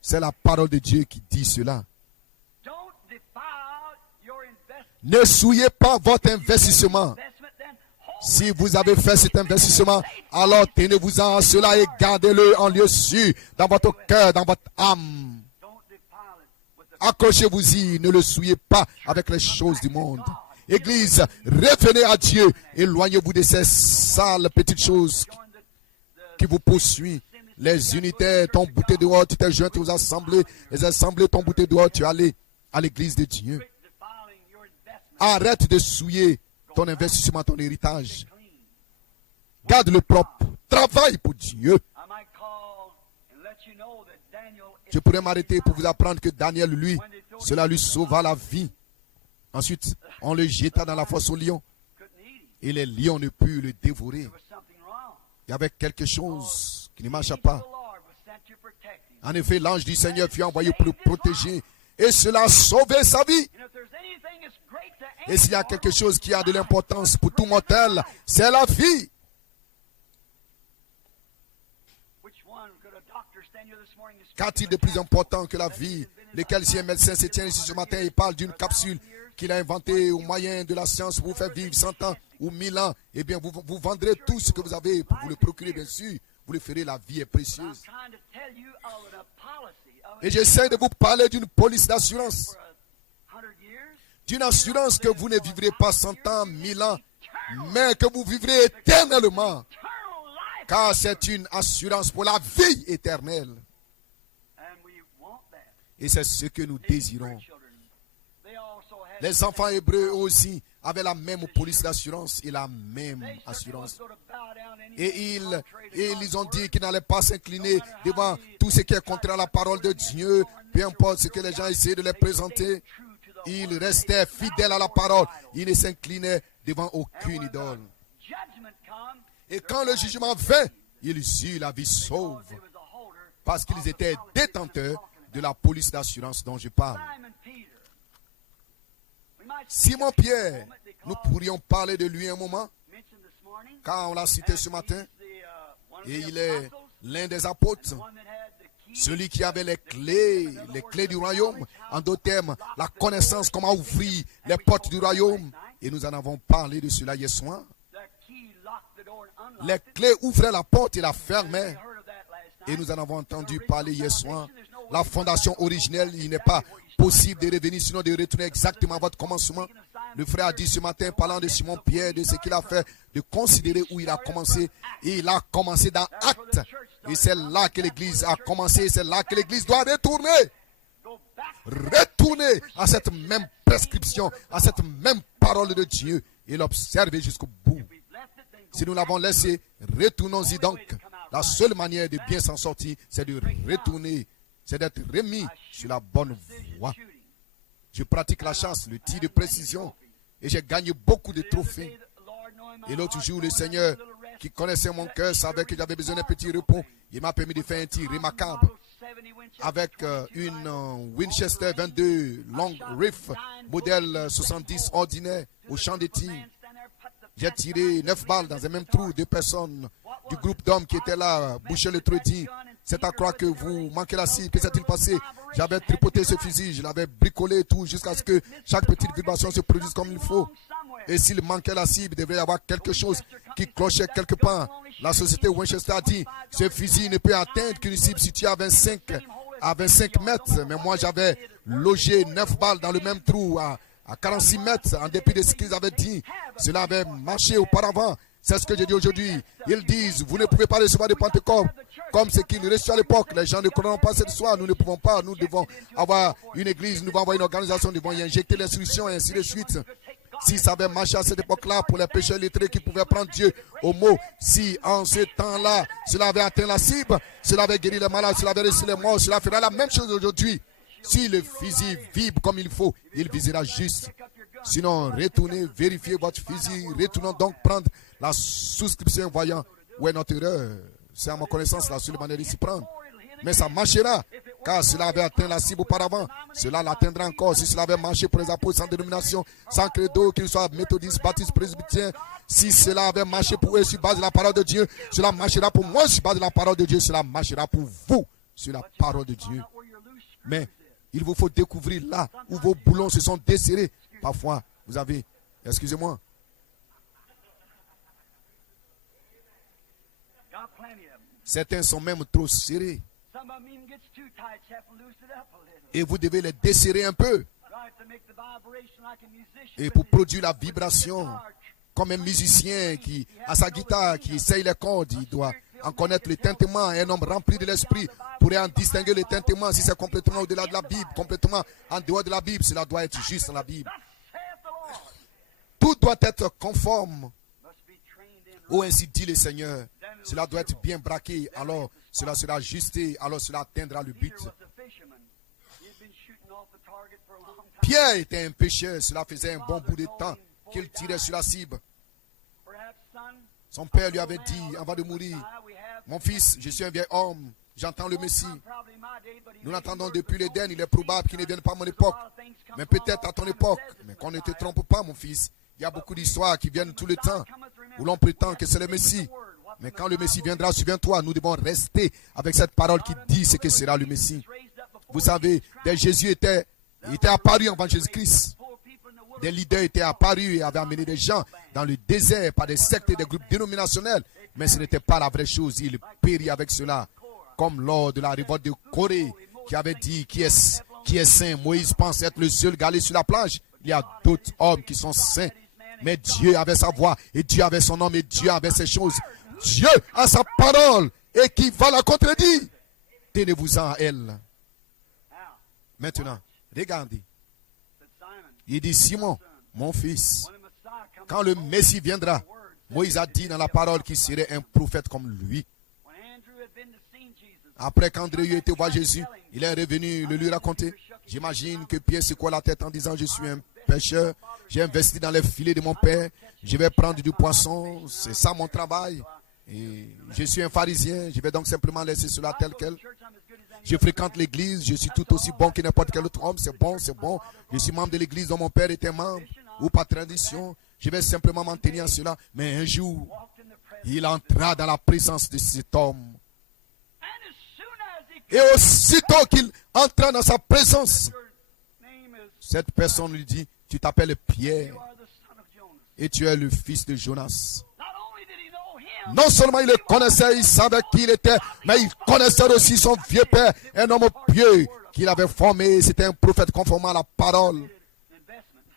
c'est la parole de Dieu qui dit cela. Ne souillez pas votre investissement. Si vous avez fait cet investissement, alors tenez-vous-en à cela et gardez-le en lieu sûr, dans votre cœur, dans votre âme. Accrochez-vous-y, ne le souillez pas avec les choses du monde. Église, revenez à Dieu, éloignez-vous de ces sales petites choses qui vous poursuivent. Les unitaires t'ont bouté dehors, tu t'es joint aux assemblées, les assemblées t'ont bouté dehors, tu es allé à l'église de Dieu. Arrête de souiller ton investissement, ton héritage. Garde-le propre. Travaille pour Dieu. Je pourrais m'arrêter pour vous apprendre que Daniel, lui, cela lui sauva la vie. Ensuite, on le jeta dans la fosse aux lions. Et les lions ne purent le dévorer. Il y avait quelque chose qui ne marcha pas. En effet, l'ange du Seigneur fut envoyé pour le protéger. Et cela a sauvé sa vie. Et s'il y a quelque chose qui a de l'importance pour tout mortel, c'est la vie. Qu'a-t-il de plus important que la vie? Lequel, si un médecin se tient ici ce matin et parle d'une capsule qu'il a inventée au moyen de la science pour vous faire vivre 100 ans ou 1000 ans, eh bien, vous vendrez tout ce que vous avez pour vous le procurer, bien sûr. Vous le ferez, la vie est précieuse. Et j'essaie de vous parler d'une police d'assurance. D'une assurance que vous ne vivrez pas 100 ans, 1000 ans, mais que vous vivrez éternellement. Car c'est une assurance pour la vie éternelle. Et c'est ce que nous désirons. Les enfants hébreux aussi avaient la même police d'assurance et la même assurance. Et ils ont dit qu'ils n'allaient pas s'incliner devant tout ce qui est contraire à la parole de Dieu, peu importe ce que les gens essaient de les présenter. Ils restaient fidèles à la parole. Ils ne s'inclinaient devant aucune idole. Et quand le jugement vint, ils eurent la vie sauve. Parce qu'ils étaient détenteurs de la police d'assurance dont je parle. Simon Pierre, nous pourrions parler de lui un moment, car on l'a cité ce matin, et il est l'un des apôtres, celui qui avait les clés du royaume, en d'autres termes, la connaissance, comment ouvrir les portes du royaume, et nous en avons parlé de cela hier soir. Les clés ouvraient la porte et la fermaient, et nous en avons entendu parler hier soir. La fondation originelle, il n'est pas possible de revenir, sinon de retourner exactement à votre commencement. Le frère a dit ce matin, parlant de Simon Pierre, de ce qu'il a fait, de considérer où il a commencé. Et il a commencé dans Actes. Et c'est là que l'Église a commencé. C'est là que l'Église doit retourner. Retourner à cette même prescription, à cette même parole de Dieu. Et l'observer jusqu'au bout. Si nous l'avons laissé, retournons-y donc. La seule manière de bien s'en sortir, c'est de retourner. C'est d'être remis sur la bonne voie. Je pratique la chasse, le tir de précision. Et j'ai gagné beaucoup de trophées. Et l'autre jour, le Seigneur, qui connaissait mon cœur, savait que j'avais besoin d'un petit repos. Il m'a permis de faire un tir remarquable. Avec une Winchester 22 Long Riff, modèle 70 ordinaire, au champ de tir. J'ai tiré 9 balles dans un même trou. 2 personnes du groupe d'hommes qui étaient là bouchaient le trou-dit. C'est à croire que vous manquez la cible. Que s'est-il passé? J'avais tripoté ce fusil, je l'avais bricolé et tout, jusqu'à ce que chaque petite vibration se produise comme il faut. Et s'il manquait la cible, il devait y avoir quelque chose qui clochait quelque part. La société Winchester a dit, ce fusil ne peut atteindre qu'une cible située à 25 mètres. Mais moi, j'avais logé 9 balles dans le même trou à 46 mètres, en dépit de ce qu'ils avaient dit. Cela avait marché auparavant. C'est ce que je dis aujourd'hui. Ils disent, vous ne pouvez pas recevoir de Pentecôte comme ce qu'ils reçoivent à l'époque. Les gens ne croiront pas cette soir. Nous ne pouvons pas. Nous devons avoir une église, nous devons avoir une organisation, nous devons y injecter l'instruction et ainsi de suite. Si ça avait marché à cette époque-là pour les pécheurs lettrés qui pouvaient prendre Dieu au mot, si en ce temps-là, cela avait atteint la cible, cela avait guéri les malades, cela avait reçu les morts, cela fera la même chose aujourd'hui. Si le fusil vibre comme il faut, il visera juste. Sinon, retournez, vérifiez votre fusil. Retournons donc prendre la souscription, voyant où est notre erreur. C'est à ma connaissance la seule manière de s'y prendre. Mais ça marchera, car cela avait atteint la cible auparavant. Cela l'atteindra encore. Si cela avait marché pour les apôtres sans dénomination, sans credo, qu'ils soient méthodistes, baptistes, presbytériens, si cela avait marché pour eux sur base de la parole de Dieu, cela marchera pour moi sur base de la parole de Dieu. Cela marchera pour vous sur la parole de Dieu. Mais il vous faut découvrir là où vos boulons se sont desserrés. Parfois, vous avez, excusez-moi, certains sont même trop serrés. Et vous devez les desserrer un peu. Et pour produire la vibration, comme un musicien qui a sa guitare, qui essaye les cordes, il doit en connaître le tintement. Un homme rempli de l'esprit pourrait en distinguer le tintement si c'est complètement au-delà de la Bible, complètement en dehors de la Bible. Cela doit être juste dans la Bible. Tout doit être conforme. Oh, ainsi dit le Seigneur. Cela doit être bien braqué. Alors, cela sera ajusté. Alors, cela atteindra le but. Pierre était un pécheur. Cela faisait un bon bout de temps qu'il tirait sur la cible. Son père lui avait dit, avant de mourir, mon fils, je suis un vieil homme. J'entends le Messie. Nous l'entendons depuis l'Éden. Il est probable qu'il ne vienne pas à mon époque. Mais peut-être à ton époque. Mais qu'on ne te trompe pas, mon fils. Il y a beaucoup d'histoires qui viennent tout le temps, où l'on prétend que c'est le Messie. Mais quand le Messie viendra, souviens-toi, nous devons rester avec cette parole qui dit ce que sera le Messie. Vous savez, dès Jésus était apparu avant Jésus-Christ. Des leaders étaient apparus et avaient amené des gens dans le désert par des sectes et des groupes dénominationnels. Mais ce n'était pas la vraie chose. Il périt avec cela. Comme lors de la révolte de Corée, qui avait dit qui est saint. Moïse pense être le seul gars sur la plage. Il y a d'autres hommes qui sont saints. Mais Dieu avait sa voix, et Dieu avait son homme, et Dieu avait ses choses. Dieu a sa parole, et qui va la contredire. Tenez-vous-en à elle. Maintenant, regardez. Il dit, Simon, mon fils, quand le Messie viendra, Moïse a dit dans la parole qu'il serait un prophète comme lui. Après qu'André eut été voir Jésus, il est revenu le lui raconter. J'imagine que Pierre secoua la tête en disant, je suis un pêcheur. J'ai investi dans les filets de mon père. Je vais prendre du poisson. C'est ça mon travail. Et je suis un pharisien. Je vais donc simplement laisser cela tel quel. Je fréquente l'église. Je suis tout aussi bon que n'importe quel autre homme. C'est bon, c'est bon. Je suis membre de l'église dont mon père était membre. Ou par tradition. Je vais simplement m'en tenir à cela. Mais un jour, il entra dans la présence de cet homme. Et aussitôt qu'il entra dans sa présence, cette personne lui dit, tu t'appelles Pierre et tu es le fils de Jonas. Non seulement il le connaissait, il savait qui il était, mais il connaissait aussi son vieux père, un homme pieux qu'il avait formé. C'était un prophète conformément à la parole.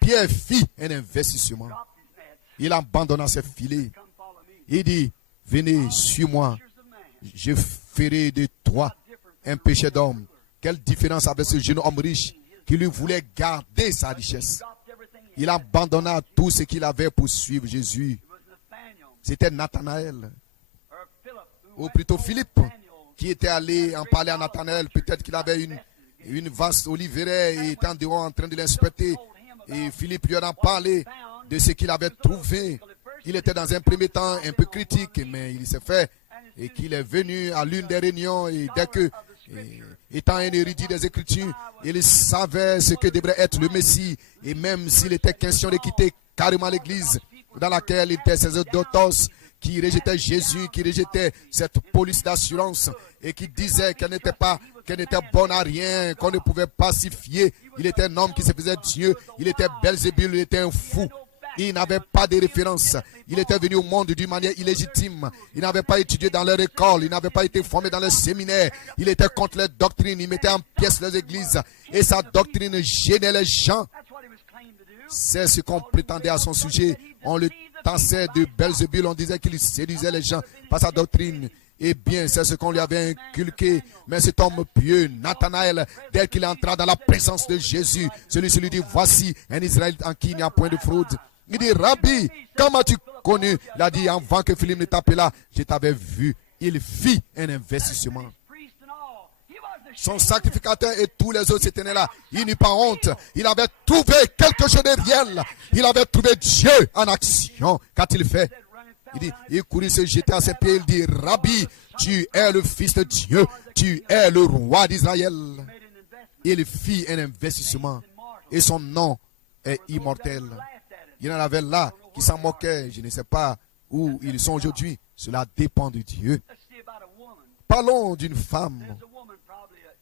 Pierre fit un investissement. Il abandonna ses filets. Il dit, venez, suis-moi. Je ferai de toi un péché d'homme. Quelle différence avec ce jeune homme riche qui lui voulait garder sa richesse. Il abandonna tout ce qu'il avait pour suivre Jésus. C'était Nathanaël, ou plutôt Philippe, qui était allé en parler à Nathanaël. Peut-être qu'il avait une vaste oliveraie et était en dehors en train de l'inspecter. Et Philippe lui en a parlé de ce qu'il avait trouvé. Il était dans un premier temps un peu critique, mais il s'est fait et qu'il est venu à l'une des réunions et dès que, étant un érudit des Écritures, il savait ce que devrait être le Messie. Et même s'il était question de quitter carrément l'église dans laquelle il était sacerdotes, qui rejetait Jésus, qui rejetait cette police d'assurance et qui disait qu'elle n'était bonne à rien, qu'on ne pouvait pas s'y fier. Il était un homme qui se faisait Dieu, il était Belzébul, il était un fou. Il n'avait pas de référence. Il était venu au monde d'une manière illégitime. Il n'avait pas étudié dans leur école. Il n'avait pas été formé dans le séminaire. Il était contre les doctrines. Il mettait en pièces les églises. Et sa doctrine gênait les gens. C'est ce qu'on prétendait à son sujet. On le tassait de Belzébul. On disait qu'il séduisait les gens par sa doctrine. Eh bien, c'est ce qu'on lui avait inculqué. Mais cet homme pieux, Nathanaël, dès qu'il entra dans la présence de Jésus, celui-ci lui dit, voici un Israélite en qui il n'y a point de fraude. Il dit, Rabbi, comment as-tu connu? Il a dit, avant que Philippe ne t'appelât, je t'avais vu. Il fit un investissement. Son sacrificateur et tous les autres s'étaient là. Il n'eut pas honte. Il avait trouvé quelque chose de réel. Il avait trouvé Dieu en action. Qu'a-t-il fait? Il dit, il courut se jeter à ses pieds. Il dit, Rabbi, tu es le fils de Dieu. Tu es le roi d'Israël. Il fit un investissement. Et son nom est immortel. Il y en avait là qui s'en moquaient. Je ne sais pas où ils sont aujourd'hui. Cela dépend de Dieu. Parlons d'une femme.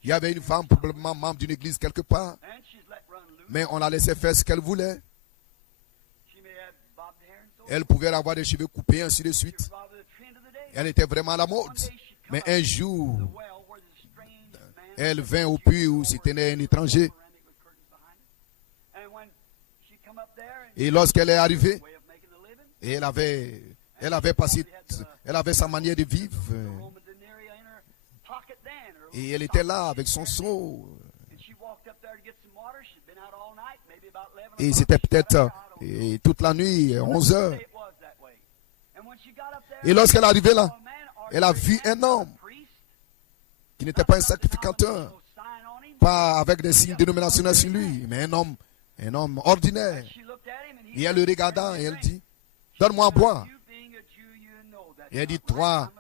Il y avait une femme probablement membre d'une église quelque part. Mais on la laissait faire ce qu'elle voulait. Elle pouvait avoir des cheveux coupés, ainsi de suite. Elle était vraiment à la mode. Mais un jour, elle vint au puits où s'y tenait un étranger. Et lorsqu'elle est arrivée, et elle avait sa manière de vivre. Et elle était là avec son seau. Et c'était peut-être toute la nuit, 11 heures. Et lorsqu'elle est arrivée là, elle a vu un homme qui n'était pas un sacrificateur, pas avec des signes dénominationnels sur lui, mais un homme ordinaire. Et elle le regarda et elle dit, donne-moi à boire. Et elle dit, toi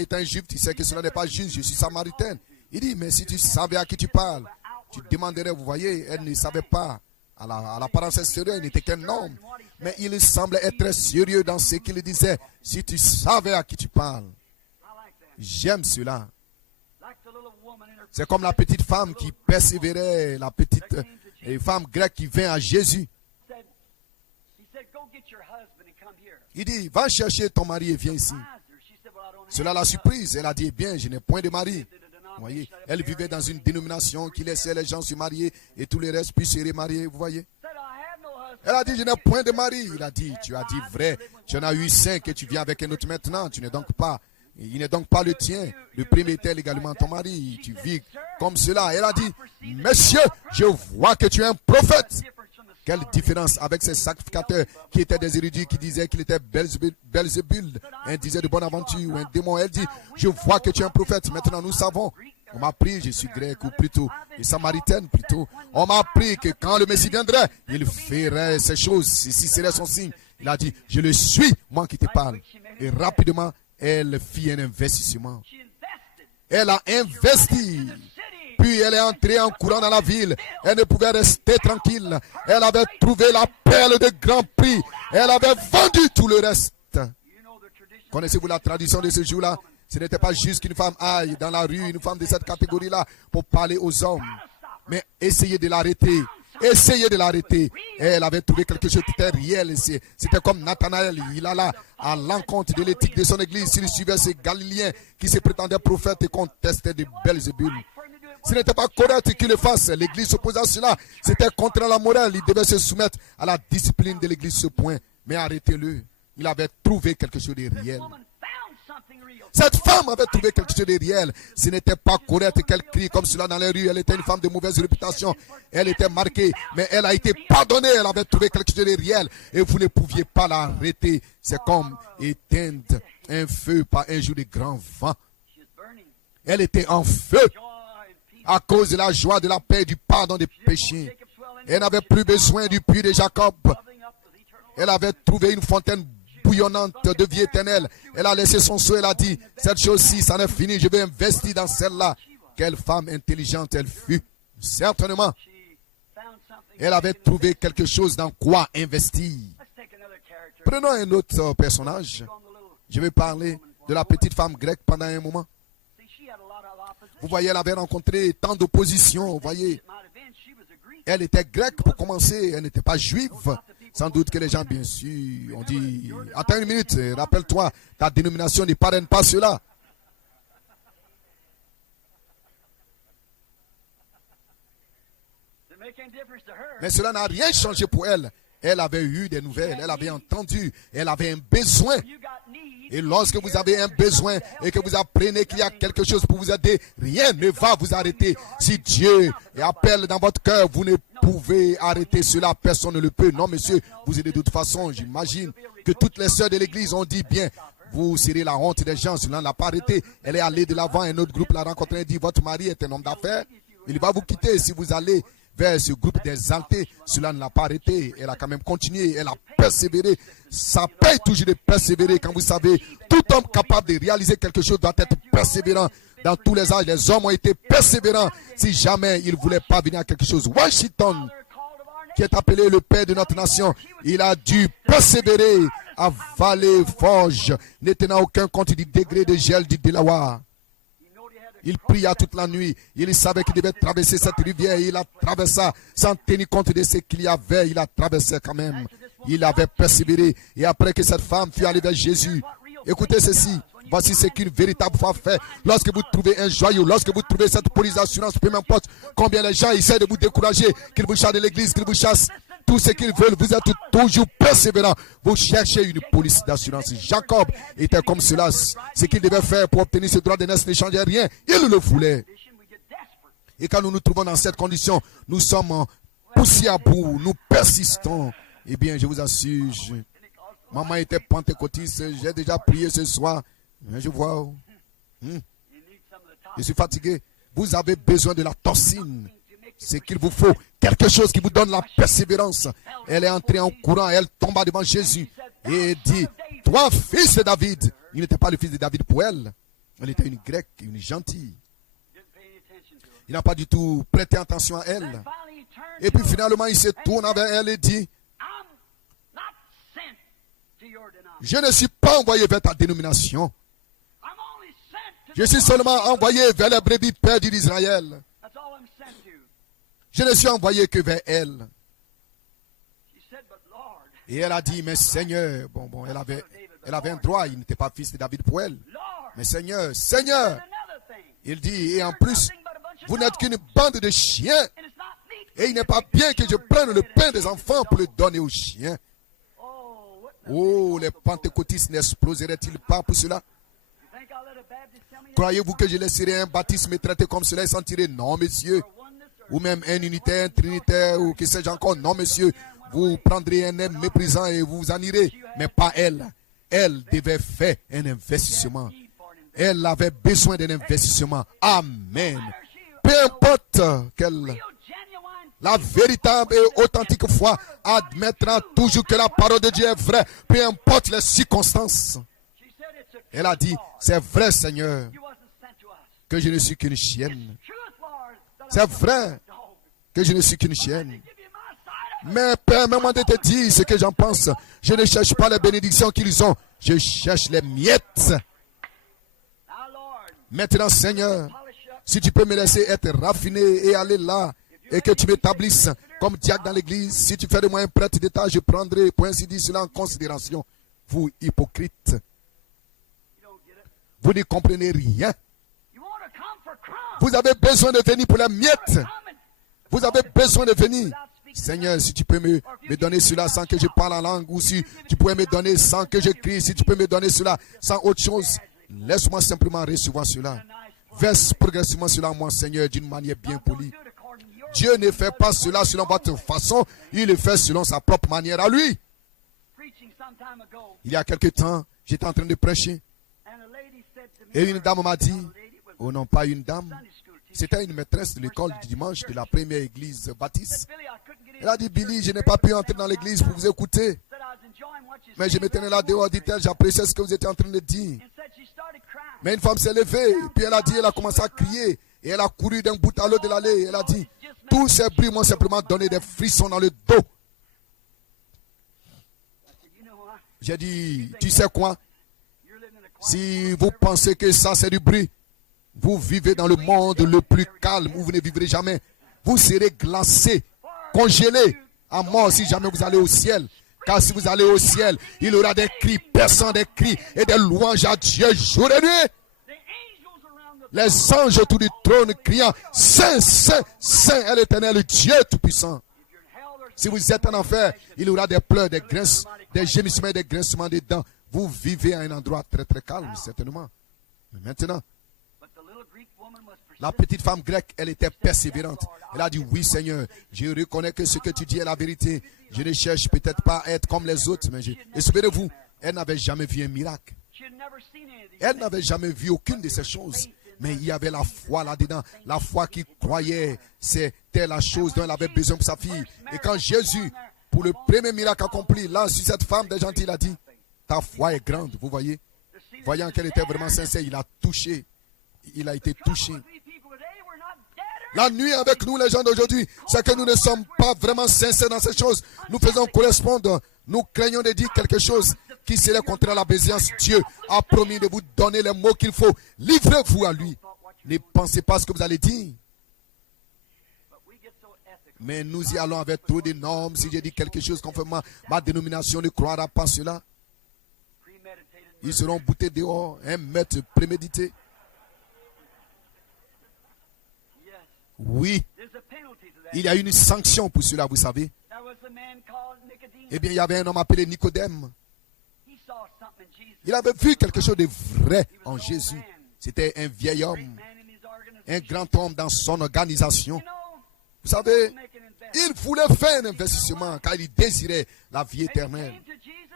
étant un juif, tu sais que cela n'est pas juste, je suis samaritaine. Il dit, mais si tu savais à qui tu parles, tu demanderais, vous voyez, elle ne savait pas. À l'apparence extérieure, il n'était qu'un homme. Mais il semblait être très sérieux dans ce qu'il disait. Si tu savais à qui tu parles. J'aime cela. C'est comme la petite femme qui persévérait, la petite femme grecque qui vint à Jésus. Il dit, va chercher ton mari et viens ici. Cela l'a surprise. Elle a dit, bien, je n'ai point de mari. Vous voyez, elle vivait dans une dénomination qui laissait les gens se marier et tous les restes puissent se remarier, vous voyez. Elle a dit, je n'ai point de mari. Il a dit, tu as dit vrai. Tu en as eu 5 et tu viens avec un autre maintenant. Il n'est donc pas le tien. Le premier était également ton mari. Tu vis comme cela. Elle a dit, monsieur, je vois que tu es un prophète. Quelle différence avec ces sacrificateurs qui étaient des érudits qui disaient qu'il était Belzébul, un disait de bonne aventure ou un démon. Elle dit, je vois que tu es un prophète. Maintenant nous savons. On m'a appris, je suis grec ou plutôt, et samaritaine plutôt. On m'a appris que quand le Messie viendrait, il ferait ces choses. Ceci serait son signe. Il a dit, je le suis, moi qui te parle. Et rapidement, elle fit un investissement. Elle a investi. Puis elle est entrée en courant dans la ville. Elle ne pouvait rester tranquille. Elle avait trouvé la perle de grand prix. Elle avait vendu tout le reste. Connaissez-vous la tradition de ce jour-là? Ce n'était pas juste qu'une femme aille dans la rue, une femme de cette catégorie-là, pour parler aux hommes. Mais essayez de l'arrêter. Essayez de l'arrêter. Elle avait trouvé quelque chose qui était réel. C'était comme Nathanaël. Il alla à l'encontre de l'éthique de son église. S'il suivait ces Galiléens qui se prétendaient prophètes et contestaient de Belzébul. Ce n'était pas correct qu'il le fasse. L'église s'opposait à cela. C'était contre la morale. Il devait se soumettre à la discipline de l'église, ce point. Mais arrêtez-le. Il avait trouvé quelque chose de réel. Cette femme avait trouvé quelque chose de réel. Ce n'était pas correct qu'elle crie comme cela dans les rues. Elle était une femme de mauvaise réputation. Elle était marquée, mais elle a été pardonnée. Elle avait trouvé quelque chose de réel. Et vous ne pouviez pas l'arrêter. C'est comme éteindre un feu par un jour de grand vent. Elle était en feu à cause de la joie, de la paix, du pardon des péchés. Elle n'avait plus besoin du puits de Jacob. Elle avait trouvé une fontaine bouillonnante de vie éternelle. Elle a laissé son souhait, elle a dit, cette chose-ci, ça n'est fini, je vais investir dans celle-là. Quelle femme intelligente elle fut. Certainement, elle avait trouvé quelque chose dans quoi investir. Prenons un autre personnage. Je vais parler de la petite femme grecque pendant un moment. Vous voyez, elle avait rencontré tant d'opposition, vous voyez. Elle était grecque pour commencer, elle n'était pas juive. Sans doute que les gens, bien sûr, ont dit, attends une minute, rappelle-toi, ta dénomination ne parraine pas cela. Mais cela n'a rien changé pour elle. Elle avait eu des nouvelles, elle avait entendu, elle avait un besoin. Et lorsque vous avez un besoin et que vous apprenez qu'il y a quelque chose pour vous aider, rien ne va vous arrêter. Si Dieu appelle dans votre cœur, vous ne pouvez arrêter cela, personne ne le peut. Non, monsieur, vous êtes de toute façon, j'imagine que toutes les sœurs de l'église ont dit bien, vous serez la honte des gens, cela ne l'a pas arrêté. Elle est allée de l'avant, un autre groupe l'a rencontré et dit, votre mari est un homme d'affaires, il va vous quitter si vous allez vers ce groupe d'exaltés. Cela ne l'a pas arrêté. Elle a quand même continué. Elle a persévéré. Ça paye toujours de persévérer. Quand vous savez, tout homme capable de réaliser quelque chose doit être persévérant. Dans tous les âges, les hommes ont été persévérants. Si jamais ils ne voulaient pas venir à quelque chose. Washington, qui est appelé le père de notre nation, il a dû persévérer à Valley Forge, ne tenant aucun compte du degré de gel du Delaware. Il pria toute la nuit. Il savait qu'il devait traverser cette rivière. Il a traversé sans tenir compte de ce qu'il y avait. Il a traversé quand même. Il avait persévéré. Et après que cette femme fut allée vers Jésus, écoutez ceci. Voici ce qu'une véritable foi fait. Lorsque vous trouvez un joyau, lorsque vous trouvez cette police d'assurance, peu importe combien les gens essaient de vous décourager, qu'ils vous chassent de l'église, qu'ils vous chassent tout ce qu'ils veulent, vous êtes toujours persévérant. Vous cherchez une police d'assurance. Jacob était comme cela. Ce qu'il devait faire pour obtenir ce droit de naissance ne changeait rien. Il le voulait. Et quand nous nous trouvons dans cette condition, nous sommes poussés à bout, nous persistons. Eh bien, je vous assure, maman était pentecôtiste, j'ai déjà prié ce soir. Je vois. Je suis fatigué. Vous avez besoin de la toxine. C'est qu'il vous faut quelque chose qui vous donne la persévérance. Elle est entrée en courant, elle tomba devant Jésus et dit, toi, fils de David. Il n'était pas le fils de David pour elle. Elle était une grecque, une gentille. Il n'a pas du tout prêté attention à elle. Et puis finalement, il se tourne vers elle et dit, je ne suis pas envoyé vers ta dénomination. Je suis seulement envoyé vers les brebis perdues d'Israël. Je ne suis envoyé que vers elle. Et elle a dit, mais Seigneur, elle avait un droit, il n'était pas fils de David pour elle. Mais Seigneur, il dit, et en plus, vous n'êtes qu'une bande de chiens. Et il n'est pas bien que je prenne le pain des enfants pour le donner aux chiens. Oh, les pentecôtistes n'exploseraient-ils pas pour cela? Croyez-vous que je laisserai un baptiste me traiter comme cela et s'en tirer? Non, monsieur. Ou même un unitaire, un trinitaire, ou que sais-je encore. Non, monsieur. Vous prendrez un air méprisant et vous en irez. Mais pas elle. Elle devait faire un investissement. Elle avait besoin d'un investissement. Amen. Peu importe quelle la véritable et authentique foi admettra toujours que la parole de Dieu est vraie, peu importe les circonstances. Elle a dit, c'est vrai Seigneur, que je ne suis qu'une chienne. C'est vrai que je ne suis qu'une chienne. Mais permets-moi de te dire ce que j'en pense. Je ne cherche pas les bénédictions qu'ils ont, je cherche les miettes. Maintenant Seigneur, si tu peux me laisser être raffiné et aller là, et que tu m'établisses comme diacre dans l'église, si tu fais de moi un prêtre d'État, je prendrai pour ainsi dire cela en considération. Vous hypocrites, vous ne comprenez rien. Vous avez besoin de venir pour la miette. Vous avez besoin de venir. Seigneur, si tu peux me donner cela sans que je parle en langue, ou si tu peux me donner sans que je crie, si tu peux me donner cela sans autre chose, laisse-moi simplement recevoir cela. Verse progressivement cela en moi, Seigneur, d'une manière bien polie. Dieu ne fait pas cela selon votre façon, il le fait selon sa propre manière à lui. Il y a quelque temps, j'étais en train de prêcher, et une dame m'a dit, oh non, pas une dame, c'était une maîtresse de l'école du dimanche de la première église baptiste. Elle a dit, Billy, je n'ai pas pu entrer dans l'église pour vous écouter, mais je me tenais là dehors, dit-elle, j'appréciais ce que vous étiez en train de dire. Mais une femme s'est levée, puis elle a dit, elle a commencé à crier, et elle a couru d'un bout à l'autre de l'allée. Elle a dit, tous ces bruits m'ont simplement donné des frissons dans le dos. J'ai dit, tu sais quoi? Si vous pensez que ça c'est du bruit, vous vivez dans le monde le plus calme où vous ne vivrez jamais. Vous serez glacé, congelé à mort si jamais vous allez au ciel. Car si vous allez au ciel, il y aura des cris, perçants des cris et des louanges à Dieu jour et nuit. Les anges autour du trône criant, Saint, Saint, Saint est l'Éternel Dieu Tout-Puissant. Si vous êtes en enfer, il y aura des pleurs, des grinces, des gémissements et des grincements des dents. Vous vivez à un endroit très très calme, certainement. Mais maintenant, la petite femme grecque, elle était persévérante. Elle a dit, oui Seigneur, je reconnais que ce que tu dis est la vérité. Je ne cherche peut-être pas à être comme les autres, mais et souvenez-vous, elle n'avait jamais vu un miracle. Elle n'avait jamais vu aucune de ces choses. Mais il y avait la foi là-dedans. La foi qui croyait, c'était la chose dont elle avait besoin pour sa fille. Et quand Jésus, pour le premier miracle accompli, là, sur cette femme des gentils, il a dit, ta foi est grande, vous voyez. Voyant qu'elle était vraiment sincère, il a touché. Il a été touché. La nuit avec nous, les gens d'aujourd'hui, c'est que nous ne sommes pas vraiment sincères dans ces choses. Nous faisons correspondre. Nous craignons de dire quelque chose qui serait contraire à l'obéissance. Dieu a promis de vous donner les mots qu'il faut. Livrez-vous à lui. Ne pensez pas ce que vous allez dire. Mais nous y allons avec trop de normes. Si je dis quelque chose conformément, ma dénomination ne croira pas cela. Ils seront boutés dehors, un maître prémédité. Oui, il y a une sanction pour cela, vous savez. Eh bien, il y avait un homme appelé Nicodème. Il avait vu quelque chose de vrai en Jésus. C'était un vieil homme, un grand homme dans son organisation. Vous savez, il voulait faire un investissement car il désirait la vie éternelle.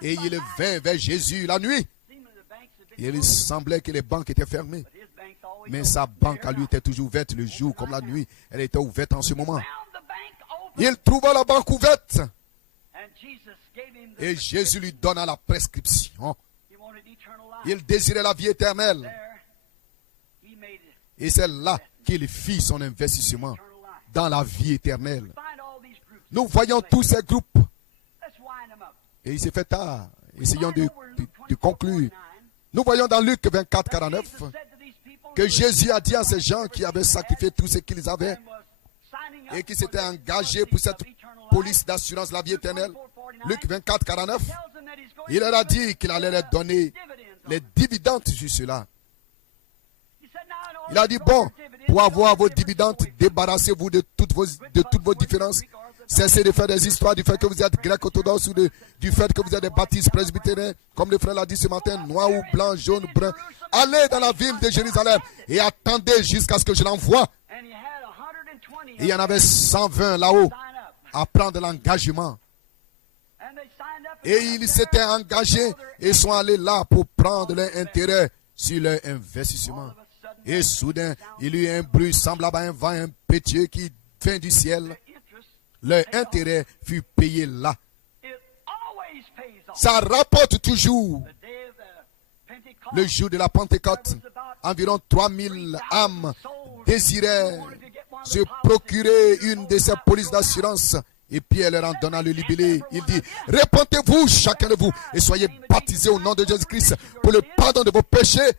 Et il vint vers Jésus la nuit. Et il semblait que les banques étaient fermées. Mais sa banque à lui était toujours ouverte le jour comme la nuit. Elle était ouverte en ce moment. Il trouva la banque ouverte. Et Jésus lui donna la prescription. Il désirait la vie éternelle. Et c'est là qu'il fit son investissement dans la vie éternelle. Nous voyons tous ces groupes. Et il s'est fait tard. Essayons de conclure. Nous voyons dans Luc 24, 49 que Jésus a dit à ces gens qui avaient sacrifié tout ce qu'ils avaient et qui s'étaient engagés pour cette police d'assurance de la vie éternelle. Luc 24, 49, il leur a dit qu'il allait leur donner les dividendes sur cela. Il a dit, bon, pour avoir vos dividendes, débarrassez-vous de toutes vos différences. Cessez de faire des histoires du fait que vous êtes grec orthodoxe ou du fait que vous êtes des baptistes presbytériens, comme le frère l'a dit ce matin, noir ou blanc, jaune, brun. Allez dans la ville de Jérusalem et attendez jusqu'à ce que je l'envoie. Et il y en avait 120 là-haut à prendre l'engagement. Et ils s'étaient engagés et sont allés là pour prendre leur intérêt sur leur investissement. Et soudain, il y eut un bruit semblable à un vent impétueux qui vint du ciel. Leur intérêt fut payé là. Ça rapporte toujours. Le jour de la Pentecôte, environ 3000 âmes désiraient se procurer une de ces polices d'assurance. Et Pierre leur en donna le libellé. Il dit, répentez-vous chacun de vous et soyez baptisés au nom de Jésus-Christ pour le pardon de vos péchés.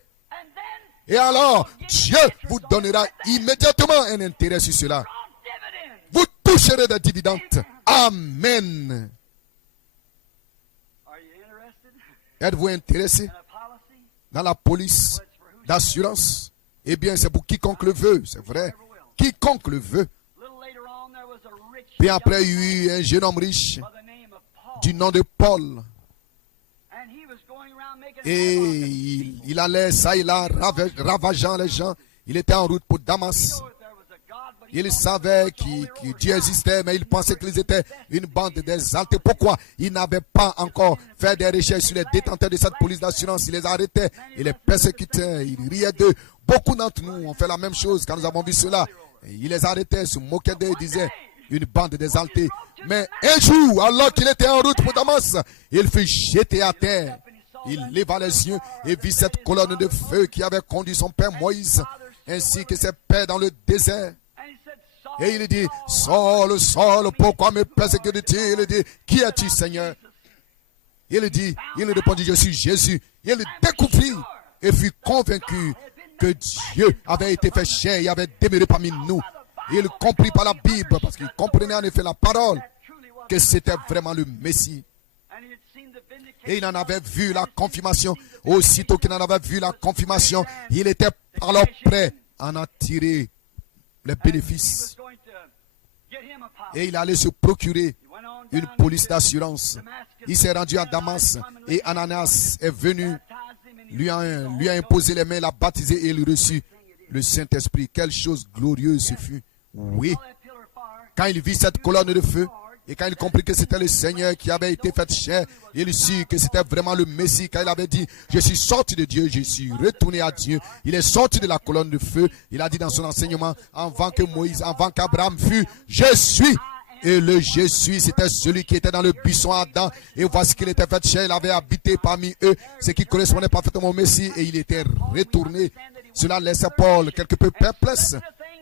Et alors, Dieu vous donnera immédiatement un intérêt sur cela. Vous toucherez des dividendes. Amen. Êtes-vous intéressé dans la police d'assurance? Eh bien, c'est pour quiconque le veut, c'est vrai. Quiconque le veut. Puis après, il y eut un jeune homme riche du nom de Paul. Et il allait ça et là, ravageant les gens. Il était en route pour Damas. Il savait que Dieu existait, mais il pensait qu'ils étaient une bande d'exaltés. Pourquoi? Il n'avait pas encore fait des recherches sur les détenteurs de cette police d'assurance. Il les arrêtait, il les persécutait, il riait d'eux. Beaucoup d'entre nous ont fait la même chose quand nous avons vu cela. Il les arrêtait, se moquait d'eux, disait une bande d'exaltés. Mais un jour, alors qu'il était en route pour Damas, il fut jeté à terre. Il leva les yeux et vit cette colonne de feu qui avait conduit son père Moïse, ainsi que ses pères dans le désert. Et il dit, Saul, Saul, pourquoi me persécutes-tu? Il dit, qui es-tu, Seigneur? Il répondit, je suis Jésus. Il découvrit et fut convaincu que Dieu avait été fait chair et avait demeuré parmi nous. Il comprit par la Bible, parce qu'il comprenait en effet la parole, que c'était vraiment le Messie. Et il en avait vu la confirmation. Aussitôt qu'il en avait vu la confirmation, il était alors prêt à en tirer les bénéfices. Et il allait se procurer une police d'assurance. Il s'est rendu à Damas et Ananias est venu, lui a imposé les mains, l'a baptisé et il reçut le Saint-Esprit. Quelle chose glorieuse ce fut. Oui. Quand il vit cette colonne de feu, et quand il comprit que c'était le Seigneur qui avait été fait chair, il sut que c'était vraiment le Messie. Quand il avait dit, je suis sorti de Dieu, je suis retourné à Dieu. Il est sorti de la colonne de feu. Il a dit dans son enseignement, avant que Moïse, avant qu'Abraham fût, je suis. Et le je suis, c'était celui qui était dans le buisson Adam. Et voici qu'il était fait chair, il avait habité parmi eux, ce qui correspondait parfaitement au Messie. Et il était retourné. Cela laissait Paul quelque peu perplexe.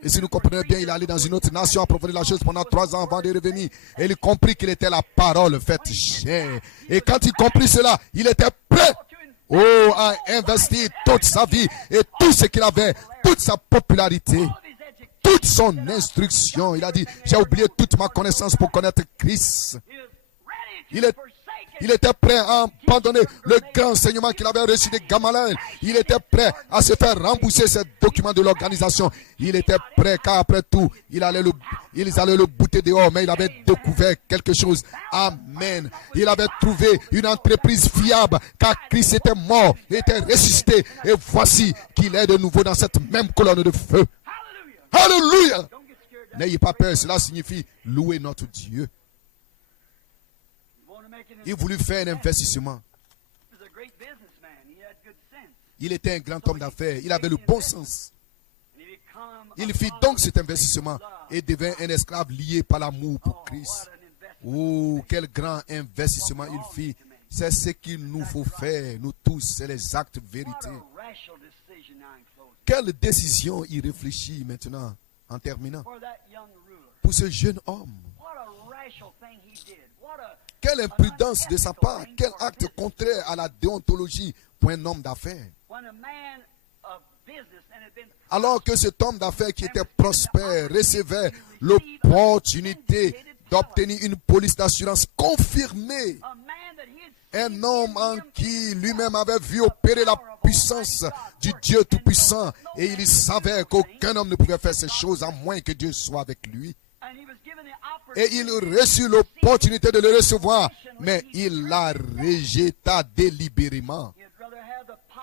Et si nous comprenons bien, il allait dans une autre nation approfondir la chose pendant 3 ans avant de revenir. Et il comprit qu'il était la parole faite chair. Et quand il comprit cela, il était prêt à investir toute sa vie et tout ce qu'il avait, toute sa popularité, toute son instruction. Il a dit, j'ai oublié toute ma connaissance pour connaître Christ. Il était prêt à abandonner le grand enseignement qu'il avait reçu de Gamaliel. Il était prêt à se faire rembourser ces documents de l'organisation. Il était prêt car après tout, ils allaient le bouter dehors, mais il avait découvert quelque chose. Amen. Il avait trouvé une entreprise fiable car Christ était mort, était ressuscité. Et voici qu'il est de nouveau dans cette même colonne de feu. Alléluia. N'ayez pas peur, cela signifie louer notre Dieu. Il voulut faire un investissement. Il était un grand homme d'affaires. Il avait le bon sens. Il fit donc cet investissement et devint un esclave lié par l'amour pour Christ. Oh, quel grand investissement il fit. C'est ce qu'il nous faut faire, nous tous, c'est les actes vérités. Quelle décision il réfléchit maintenant, en terminant, pour ce jeune homme. Quelle imprudence de sa part, quel acte contraire à la déontologie pour un homme d'affaires. Alors que cet homme d'affaires qui était prospère recevait l'opportunité d'obtenir une police d'assurance confirmée. Un homme en qui lui-même avait vu opérer la puissance du Dieu Tout-Puissant. Et il savait qu'aucun homme ne pouvait faire ces choses à moins que Dieu soit avec lui. Et il reçut l'opportunité de le recevoir, mais il la rejeta délibérément.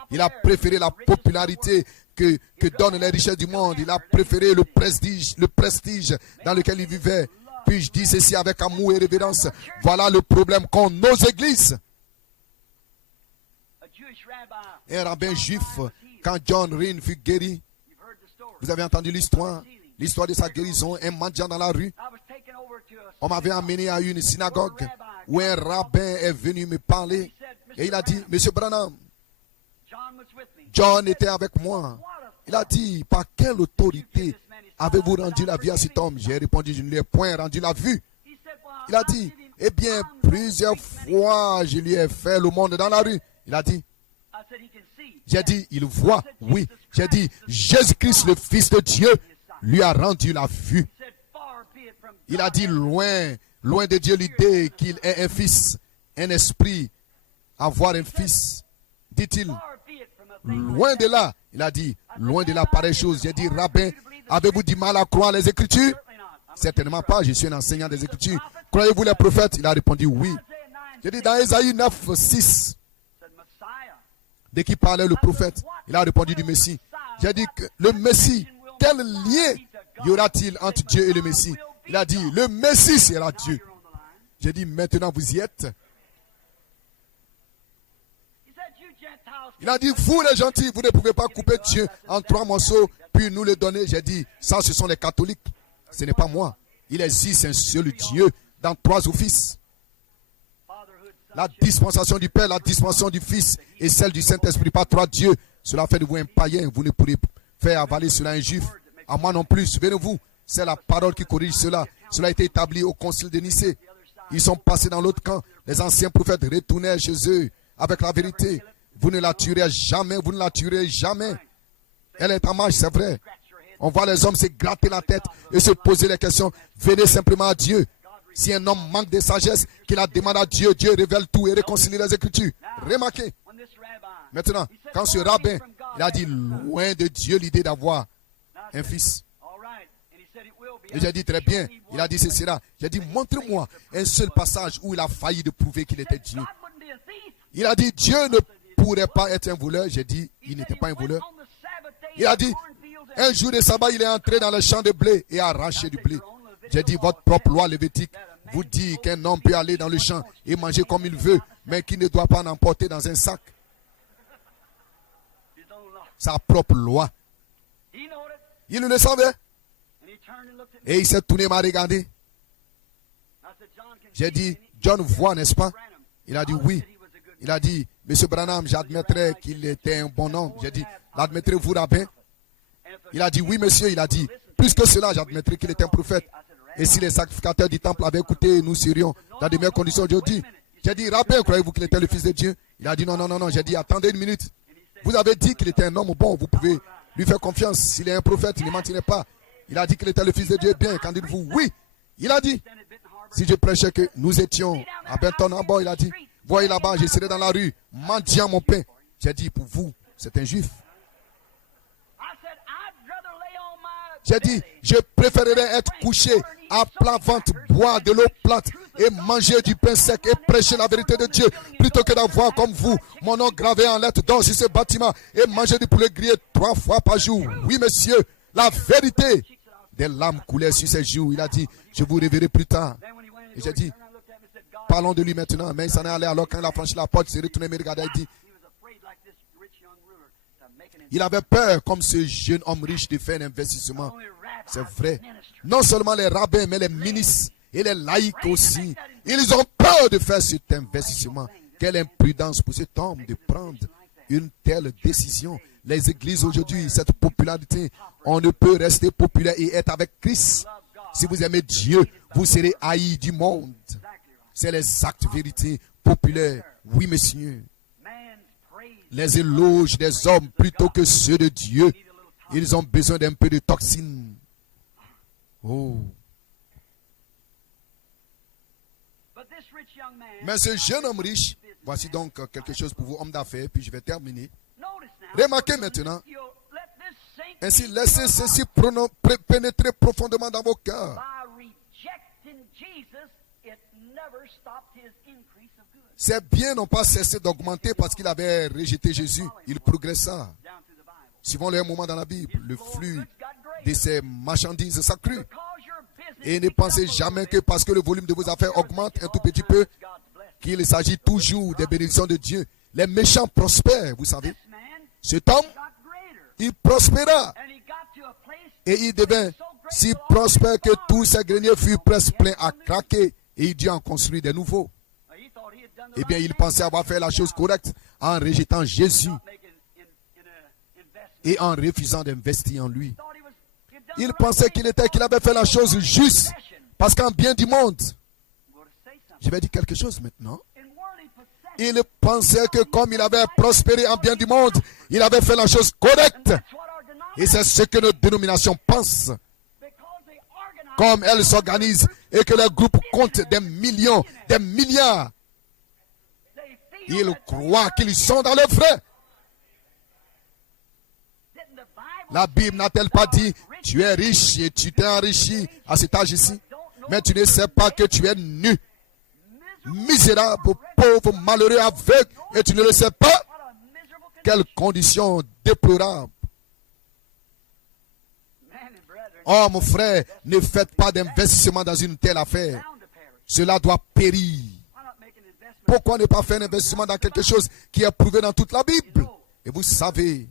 Il a préféré la popularité que donnent les richesses du monde. Il a préféré le prestige dans lequel il vivait. Puis je dis ceci avec amour et révérence. Voilà le problème qu'ont nos églises. Un rabbin juif Quand John Rhyn fut guéri, vous avez entendu l'histoire de sa guérison, un mendiant dans la rue. On m'avait amené à une synagogue où un rabbin est venu me parler et il a dit, Monsieur Branham, John était avec moi. Il a dit, par quelle autorité avez-vous rendu la vie à cet homme? J'ai répondu, je ne lui ai point rendu la vue. Il a dit, eh bien, plusieurs fois, je lui ai fait le monde dans la rue. Il a dit, j'ai dit, il voit, oui. J'ai dit, Jésus-Christ, le Fils de Dieu, lui a rendu la vue. Il a dit, loin de Dieu l'idée qu'il ait un fils, un esprit, avoir un fils. Dit-il, loin de là. Il a dit, loin de là, pareille chose. J'ai dit, rabbin, avez-vous du mal à croire les Écritures? Certainement pas, je suis un enseignant des Écritures. Croyez-vous les prophètes? Il a répondu, oui. J'ai dit, dans Ésaïe 9, 6, dès qu'il parlait le prophète, il a répondu du Messie. J'ai dit, que le Messie, quel lien y aura-t-il entre Dieu et le Messie? Il a dit, le Messie sera Dieu. J'ai dit, maintenant vous y êtes. Il a dit, vous les gentils, vous ne pouvez pas couper Dieu en 3 morceaux, puis nous le donner. J'ai dit, ça ce sont les catholiques. Ce n'est pas moi. Il existe un seul Dieu dans 3 offices. La dispensation du Père, la dispensation du Fils et celle du Saint-Esprit, pas 3 dieux. Cela fait de vous un païen. Vous ne pourrez faire avaler cela à un juif. À moi non plus. Souvenez-vous, c'est la parole qui corrige cela. Cela a été établi au concile de Nicée. Ils sont passés dans l'autre camp. Les anciens prophètes retournèrent chez eux avec la vérité. Vous ne la tuerez jamais, vous ne la tuerez jamais. Elle est en marche, c'est vrai. On voit les hommes se gratter la tête et se poser les questions. Venez simplement à Dieu. Si un homme manque de sagesse, qu'il la demande à Dieu, Dieu révèle tout et réconcilie les Écritures. Remarquez. Maintenant, quand ce rabbin, il a dit loin de Dieu l'idée d'avoir un fils. Et j'ai dit très bien, il a dit c'est cela. J'ai dit montre-moi un seul passage où il a failli de prouver qu'il était Dieu. Il a dit Dieu ne pourrait pas être un voleur. J'ai dit il n'était pas un voleur. Il a dit un jour de sabbat il est entré dans le champ de blé et a arraché du blé. J'ai dit votre propre loi lévitique vous dit qu'un homme peut aller dans le champ et manger comme il veut, mais qu'il ne doit pas en emporter dans un sac. Sa propre loi. Il le savait. Et il s'est tourné, m'a regardé. J'ai dit, John voit, n'est-ce pas? Il a dit oui. Il a dit, Monsieur Branham, j'admettrais qu'il était un bon homme. J'ai dit, l'admettrez-vous, rabbin? Il a dit, oui, monsieur. Il a dit, plus que cela, j'admettrais qu'il était un prophète. Et si les sacrificateurs du temple avaient écouté, nous serions dans de meilleures conditions aujourd'hui. J'ai dit, rabbin, croyez-vous qu'il était le Fils de Dieu? Il a dit, non, non, non, non. J'ai dit, attendez une minute. Vous avez dit qu'il était un homme bon, vous pouvez lui faire confiance. S'il est un prophète, il ne mentirait pas. Il a dit qu'il était le Fils de Dieu. Bien, qu'en dites-vous? Oui. Il a dit, si je prêchais que nous étions à Benton en bas, il a dit, voyez là-bas, je serai dans la rue, mendiant mon pain. J'ai dit, pour vous, c'est un juif. J'ai dit, je préférerais être couché à plat ventre, boire de l'eau plate et manger du pain sec et prêcher la vérité de Dieu plutôt que d'avoir comme vous mon nom gravé en lettres d'or sur ce bâtiment et manger du poulet grillé 3 fois par jour. Oui, monsieur, la vérité. Des larmes coulaient sur ses joues. Il a dit, je vous reverrai plus tard. Et j'ai dit, parlons de lui maintenant. Mais il s'en est allé alors quand il a franchi la porte, il s'est retourné, me regardait, il dit, il avait peur, comme ce jeune homme riche, de faire un investissement. C'est vrai. Non seulement les rabbins, mais les ministres et les laïcs aussi. Ils ont peur de faire cet investissement. Quelle imprudence pour cet homme de prendre une telle décision. Les églises aujourd'hui, cette popularité, on ne peut rester populaire et être avec Christ. Si vous aimez Dieu, vous serez haïs du monde. C'est les actes vérités populaires. Oui, messieurs. Les éloges des hommes plutôt que ceux de Dieu. Ils ont besoin d'un peu de toxines. Oh. Mais ce jeune homme riche, voici donc quelque chose pour vous, hommes d'affaires, puis je vais terminer. Remarquez maintenant, ainsi laissez ceci pénétrer profondément dans vos cœurs. Ses biens n'ont pas cessé d'augmenter parce qu'il avait rejeté Jésus. Il progressa. Suivons-le un moment dans la Bible. Le flux de ses marchandises s'accrut. Et ne pensez jamais que parce que le volume de vos affaires augmente un tout petit peu, qu'il s'agit toujours des bénédictions de Dieu. Les méchants prospèrent, vous savez. Cet homme il prospéra. Et il devint si prospère que tous ses greniers furent presque pleins à craquer. Et il dut en construire de nouveaux. Eh bien, il pensait avoir fait la chose correcte en rejetant Jésus et en refusant d'investir en lui. Il pensait qu'il avait fait la chose juste. Parce qu'en bien du monde, je vais dire quelque chose maintenant. Il pensait que comme il avait prospéré en bien du monde, il avait fait la chose correcte. Et c'est ce que nos dénominations pensent. Comme elles s'organisent et que leurs groupes comptent des millions, des milliards. Ils croient qu'ils sont dans le vrai. La Bible n'a-t-elle pas dit, tu es riche et tu t'es enrichi à cet âge ici, mais tu ne sais pas que tu es nu, misérable, pauvre, malheureux, aveugle, et tu ne le sais pas? Quelles conditions déplorables. Oh mon frère, ne faites pas d'investissement dans une telle affaire. Cela doit périr. Pourquoi ne pas faire un investissement dans quelque chose qui est prouvé dans toute la Bible? Et vous savez,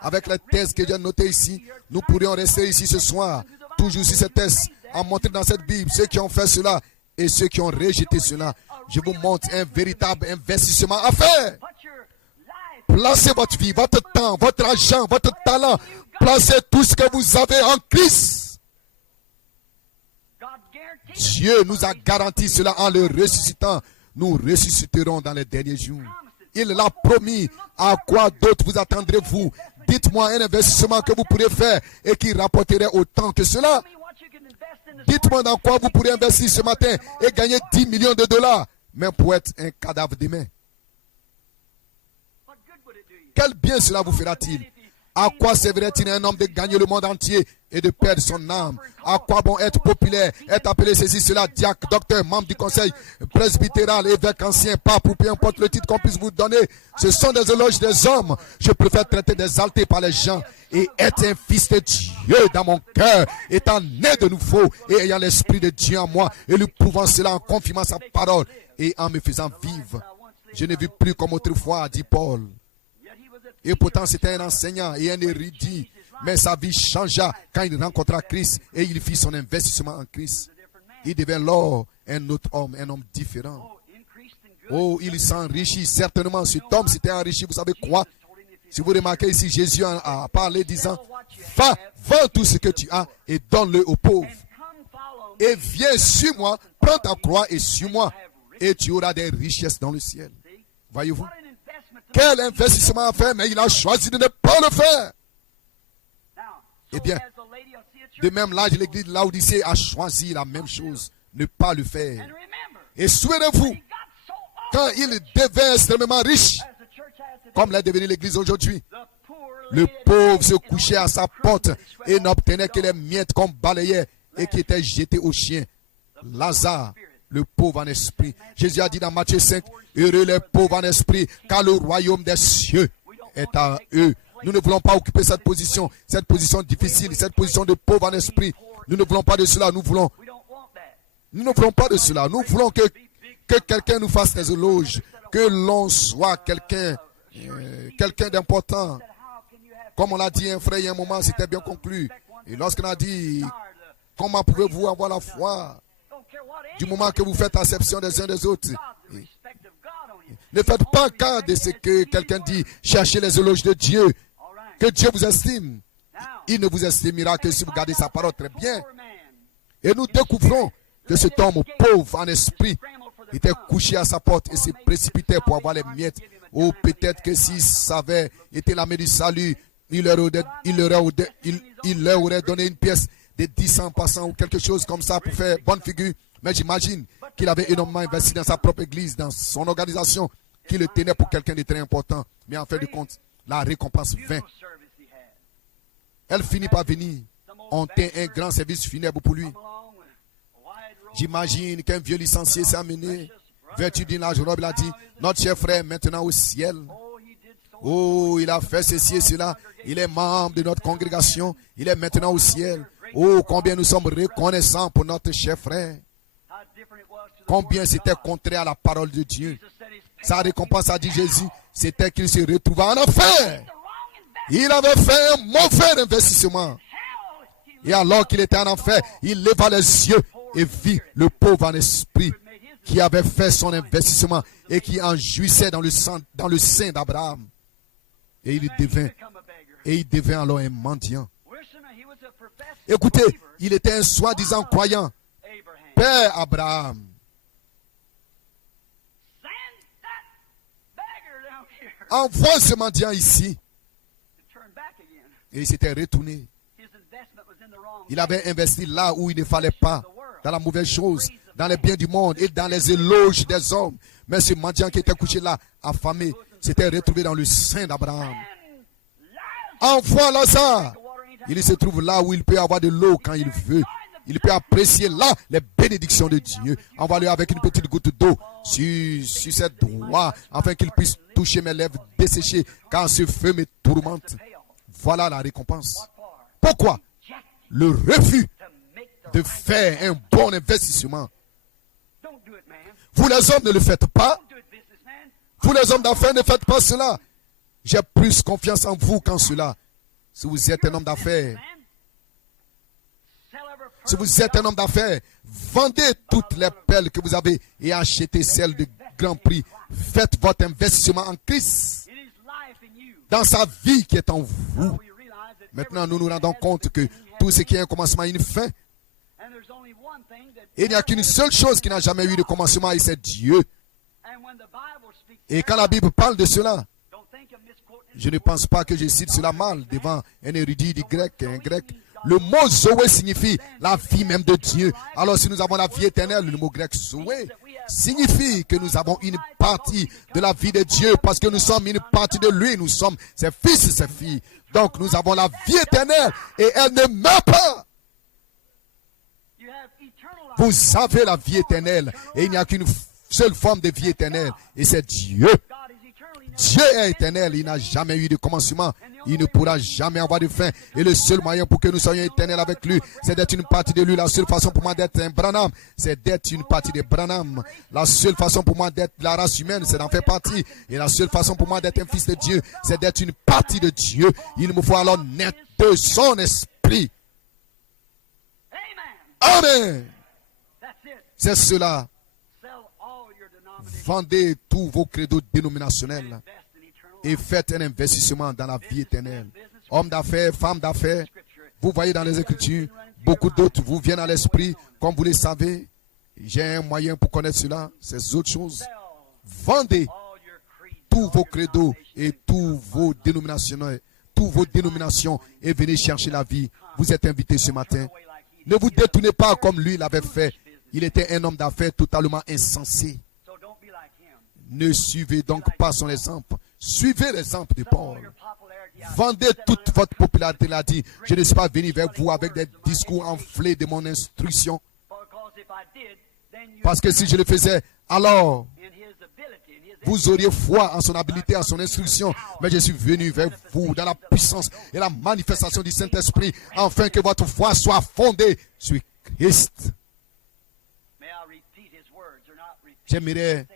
avec les textes que j'ai notés ici, nous pourrions rester ici ce soir, toujours sur ces textes, à montrer dans cette Bible ceux qui ont fait cela et ceux qui ont rejeté cela. Je vous montre un véritable investissement à faire. Placez votre vie, votre temps, votre argent, votre talent. Placez tout ce que vous avez en Christ. Dieu nous a garanti cela en le ressuscitant. Nous ressusciterons dans les derniers jours. Il l'a promis. À quoi d'autre vous attendrez-vous? Dites-moi un investissement que vous pourrez faire et qui rapporterait autant que cela. Dites-moi dans quoi vous pourrez investir ce matin et gagner 10 millions de dollars, même pour être un cadavre demain. Quel bien cela vous fera-t-il? À quoi servirait-il un homme de gagner le monde entier et de perdre son âme? À quoi bon être populaire, être appelé ceci, cela, diacre, docteur, membre du conseil presbytéral, évêque ancien, pape ou peu importe le titre qu'on puisse vous donner? Ce sont des éloges des hommes. Je préfère traiter d'exalté par les gens et être un fils de Dieu dans mon cœur, étant né de nouveau et ayant l'esprit de Dieu en moi et lui prouvant cela en confirmant sa parole et en me faisant vivre. Je ne vis plus comme autrefois, dit Paul. Et pourtant, c'était un enseignant et un érudit. Mais sa vie changea quand il rencontra Christ et il fit son investissement en Christ. Il devint alors un autre homme, un homme différent. Oh, il s'enrichit. Certainement, cet homme s'était enrichi. Vous savez quoi? Si vous remarquez ici, Jésus a parlé disant, va, vends tout ce que tu as et donne-le aux pauvres. Et viens, suis-moi, prends ta croix et suis-moi. Et tu auras des richesses dans le ciel. Voyez-vous? Quel investissement à faire, mais il a choisi de ne pas le faire. Eh bien, de même, l'âge de l'église de Laodicée a choisi la même chose, ne pas le faire. Et souvenez-vous, quand il devint extrêmement riche, comme l'a devenu l'église aujourd'hui, le pauvre se couchait à sa porte et n'obtenait que les miettes qu'on balayait et qui étaient jetées aux chiens. Lazare, le pauvre en esprit. Jésus a dit dans Matthieu 5, heureux les pauvres en esprit, car le royaume des cieux est à eux. Nous ne voulons pas occuper cette position difficile, cette position de pauvre en esprit. Nous ne voulons pas de cela, nous ne voulons pas de cela. Nous voulons que quelqu'un nous fasse des éloges, que l'on soit quelqu'un d'important. Comme on l'a dit un frère il y a un moment, c'était bien conclu. Et lorsqu'on a dit, comment pouvez-vous avoir la foi du moment que vous faites acception des uns des autres? Ne faites pas cas de ce que quelqu'un dit. Cherchez les éloges de Dieu. Que Dieu vous estime. Il ne vous estimera que si vous gardez sa parole très bien. Et nous découvrons que cet homme pauvre en esprit était couché à sa porte et se précipitait pour avoir les miettes. Ou peut-être que si ça avait été la main du salut, il leur aurait donné une pièce de 10 cents passants ou quelque chose comme ça pour faire bonne figure. Mais j'imagine qu'il avait énormément investi dans sa propre église, dans son organisation, qui le tenait pour quelqu'un de très important. Mais en fin de compte, la récompense vint. Elle finit par venir. On tient un grand service funèbre pour lui. J'imagine qu'un vieux licencié s'est amené, vêtu d'une large robe, il a dit, notre cher frère est maintenant au ciel. Oh, il a fait ceci et cela. Il est membre de notre congrégation. Il est maintenant au ciel. Oh, combien nous sommes reconnaissants pour notre cher frère. Combien c'était contraire à la parole de Dieu. Sa récompense, a dit Jésus, c'était qu'il se retrouva en enfer. Il avait fait un mauvais investissement. Et alors qu'il était en enfer, il leva les yeux et vit le pauvre en esprit qui avait fait son investissement et qui en jouissait dans le sein d'Abraham. Et il devint alors un mendiant. Écoutez, il était un soi-disant croyant. Père Abraham. Envoie ce mendiant ici. Et il s'était retourné. Il avait investi là où il ne fallait pas, dans la mauvaise chose, dans les biens du monde et dans les éloges des hommes. Mais ce mendiant qui était couché là, affamé, s'était retrouvé dans le sein d'Abraham. Envoie Lazare. Il se trouve là où il peut avoir de l'eau quand il veut. Il peut apprécier là les bénédictions de Dieu. Envoie-le avec une petite goutte d'eau sur ses doigts, afin qu'il puisse toucher mes lèvres desséchées, car ce feu me tourmente. Voilà la récompense. Pourquoi? Le refus de faire un bon investissement. Vous les hommes ne le faites pas. Vous les hommes d'affaires ne faites pas cela. J'ai plus confiance en vous qu'en cela. Si vous êtes un homme d'affaires, vendez toutes les perles que vous avez et achetez celles de grand prix. Faites votre investissement en Christ, dans sa vie qui est en vous. Maintenant, nous nous rendons compte que tout ce qui a un commencement a une fin. Et il n'y a qu'une seule chose qui n'a jamais eu de commencement, et c'est Dieu. Et quand la Bible parle de cela, je ne pense pas que je cite cela mal devant un érudit du grec, un grec. Le mot Zoé signifie la vie même de Dieu. Alors si nous avons la vie éternelle, le mot grec Zoé signifie que nous avons une partie de la vie de Dieu, parce que nous sommes une partie de lui, nous sommes ses fils et ses filles. Donc nous avons la vie éternelle et elle ne meurt pas. Vous avez la vie éternelle et il n'y a qu'une seule forme de vie éternelle et c'est Dieu. Dieu est éternel, il n'a jamais eu de commencement, il ne pourra jamais avoir de fin. Et le seul moyen pour que nous soyons éternels avec lui, c'est d'être une partie de lui. La seule façon pour moi d'être un Branham, c'est d'être une partie de Branham. La seule façon pour moi d'être la race humaine, c'est d'en faire partie. Et la seule façon pour moi d'être un fils de Dieu, c'est d'être une partie de Dieu. Il me faut alors naître de son esprit. Amen. C'est cela. Vendez tous vos credos dénominationnels et faites un investissement dans la vie éternelle. Hommes d'affaires, femmes d'affaires, vous voyez dans les Écritures, beaucoup d'autres vous viennent à l'esprit, comme vous le savez. J'ai un moyen pour connaître cela, ces autres choses. Vendez tous vos credos et tous vos dénominations et venez chercher la vie. Vous êtes invités ce matin. Ne vous détournez pas comme lui l'avait fait. Il était un homme d'affaires totalement insensé. Ne suivez donc pas son exemple. Suivez l'exemple de Paul. Vendez toute votre popularité. Il a dit, je ne suis pas venu vers vous avec des discours enflés de mon instruction. Parce que si je le faisais, alors vous auriez foi en son habilité, en son instruction. Mais je suis venu vers vous dans la puissance et la manifestation du Saint-Esprit, afin que votre foi soit fondée sur Christ. J'aimerais,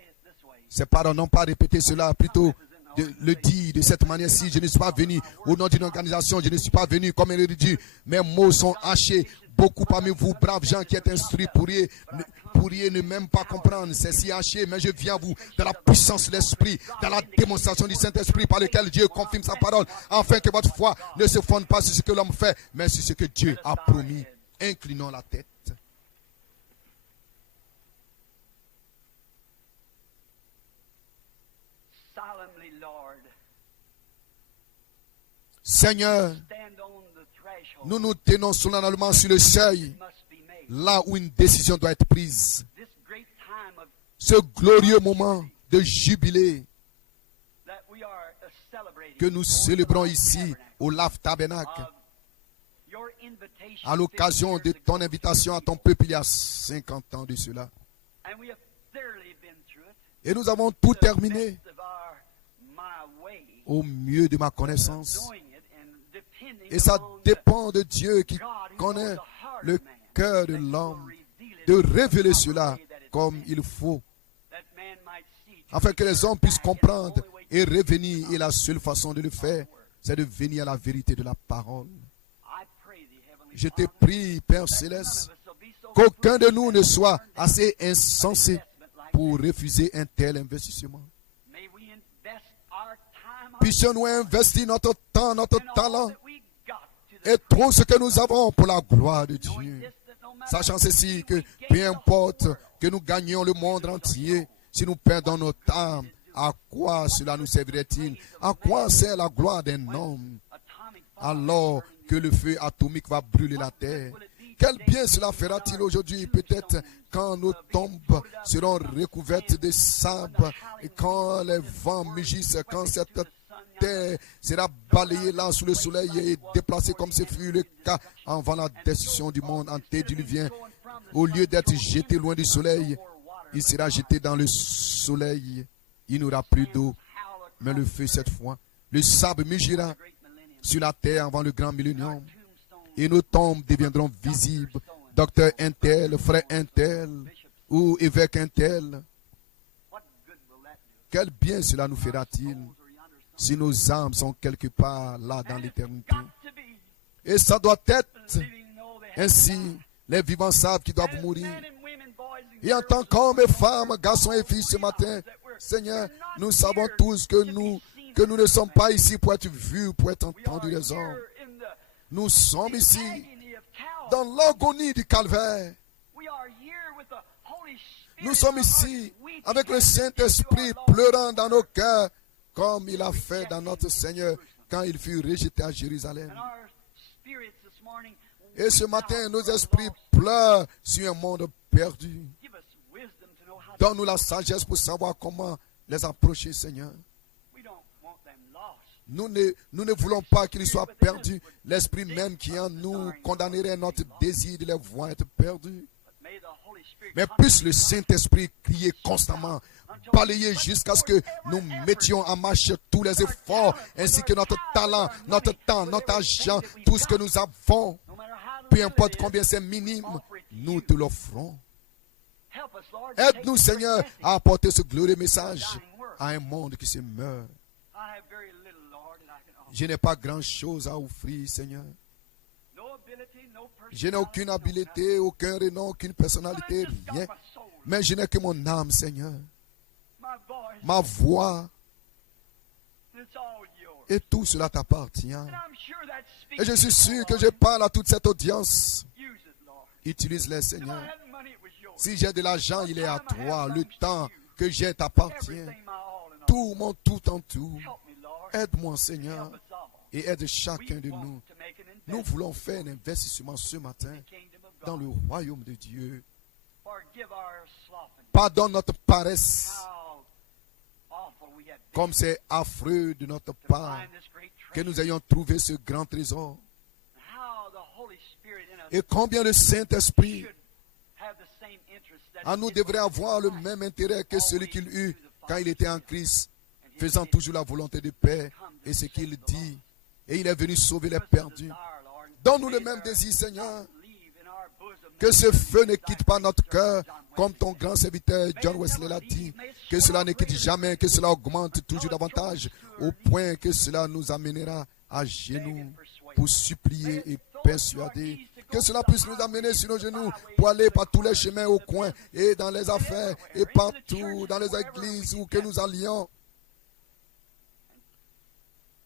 c'est pardon, non pas répéter cela, plutôt de le dire de cette manière-ci. Je ne suis pas venu au nom d'une organisation, je ne suis pas venu comme un érudit. Mes mots sont hachés. Beaucoup parmi vous, braves gens qui êtes instruits, pourriez ne même pas comprendre. C'est si haché, mais je viens à vous dans la puissance de l'Esprit, dans la démonstration du Saint-Esprit par lequel Dieu confirme sa parole, afin que votre foi ne se fonde pas sur ce que l'homme fait, mais sur ce que Dieu a promis. Inclinons la tête. Seigneur, nous nous tenons solennellement sur le seuil, là où une décision doit être prise. Ce glorieux moment de jubilé que nous célébrons ici au Lave Tabernacle, à l'occasion de ton invitation à ton peuple il y a 50 ans de cela. Et nous avons tout terminé au mieux de ma connaissance. Et ça dépend de Dieu qui connaît le cœur de l'homme, de révéler cela comme il faut, afin que les hommes puissent comprendre et revenir. Et la seule façon de le faire, c'est de venir à la vérité de la parole. I pray thee, Heavenly Je te Father, prie, Père that none Céleste, of us will be so qu'aucun de foolish nous as ne to soit turn down assez insensé investment like pour that. refuser un tel investissement. May we invest our time, our Puissions-nous investir notre temps, notre and all talent that we got to the et tout ce que nous avons pour la gloire de knowing Dieu. this, that no matter Sachant ceci, if que we peu gain the importe whole world, que nous gagnions le monde entier, si nous perdons notre âme, à quoi cela nous servirait-il? À quoi sert la gloire d'un homme atomic bomb alors que le feu atomique va brûler la terre? Quel bien cela fera-t-il aujourd'hui? Peut-être quand nos tombes seront recouvertes de sable et quand les vents mugissent, quand cette terre sera balayée là sous le soleil et déplacée comme ce fut le cas avant la destruction du monde antédiluvien. Au lieu d'être jeté loin du soleil, il sera jeté dans le soleil. Il n'aura plus d'eau, mais le feu cette fois. Le sable mugira sur la terre avant le grand millénium. Et nos tombes deviendront visibles. Docteur Intel, frère Intel, ou évêque Intel. What good will that do? Quel bien cela nous fera-t-il si nos âmes sont quelque part là dans l'éternité? Got to be Et ça doit être living know they have ainsi. Les vivants savent qu'ils doivent mourir. men and women, boys and Et en tant qu'hommes et femmes, garçons et filles ce matin, Seigneur, nous savons tous que nous ne sommes pas ici pour être vus, pour être entendus des hommes. here in the Nous sommes ici agony of Calvary. dans l'agonie du calvaire. We are here with the Holy Spirit Nous sommes in our ici hearts, weeping avec le as we Saint-Esprit do our Lord. pleurant dans nos cœurs, comme il a fait dans notre Seigneur quand il fut rejeté à Jérusalem. And our spirits this morning Et ce matin, nos esprits pleurent sur un monde perdu. give us wisdom to know how to. Donne-nous la sagesse pour savoir comment les approcher, Seigneur. We don't want them lost. Nous ne voulons pas qu'ils soient perdus. L'esprit même qui est en nous condamnerait notre désir de les voir être perdus. But may the Holy Spirit Mais come puisse le Saint-Esprit crier constamment, balayer jusqu'à ce que nous mettions en marche tous les efforts, ainsi que notre talent, notre temps, notre argent, tout ce que nous avons, no matter how peu little importe it is. combien c'est minime, nous te l'offrons. Help us, Lord, to take Aide-nous, this Seigneur, great message. à apporter ce glorieux message à un monde qui se meurt. I have very little, Lord, that I can offer. Je n'ai pas grand-chose à offrir, Seigneur. No ability, no Je n'ai personality, aucune no habilité, aucun renom, aucune personnalité, talent. I just got rien. my soul, Mais je n'ai que mon âme, Seigneur. my voice, Ma voix, it's all yours. et tout cela t'appartient. And I'm sure that speaks Et je suis to sûr you, que Lord. je parle à toute cette audience. Use it, Lord. Utilise-les, If I Seigneur. had money, it was yours. Si j'ai de l'argent, il est à toi. Le temps que j'ai t'appartient. Everything, my all in all. Tout mon tout en tout. Help me, Lord. Aide-moi, Seigneur, Help us all. et aide We chacun de want nous. to make an Nous investment voulons faire un investissement ce matin in the kingdom of dans God. le royaume de Dieu. Forgive our slothfulness. Pardonne notre paresse, How awful we have been comme c'est affreux de notre to part find this great que treasure. nous ayons trouvé ce grand trésor. How the Holy Spirit in us Et combien le Saint-Esprit should have the same interest that en he nous did devrait when he avoir le was même intérêt que celui always qu'il eut to the quand il Father était en Christ, and his faisant mission. toujours la volonté de paix et ce qu'il dit. Et il est venu sauver les Give us the perdus. desire, Lord. Donne-nous le May même there désir, Seigneur. not leave in our bosom Que ce that feu ne desire quitte pas notre to cœur, John comme Wesley. ton grand serviteur John Wesley l'a dit. Que cela ne quitte jamais, que cela augmente toujours davantage, au point que cela nous amènera à genoux pour supplier et persuader. Que cela puisse nous amener sur nos genoux pour aller par tous les chemins au coin et dans les affaires et partout dans les églises où que nous allions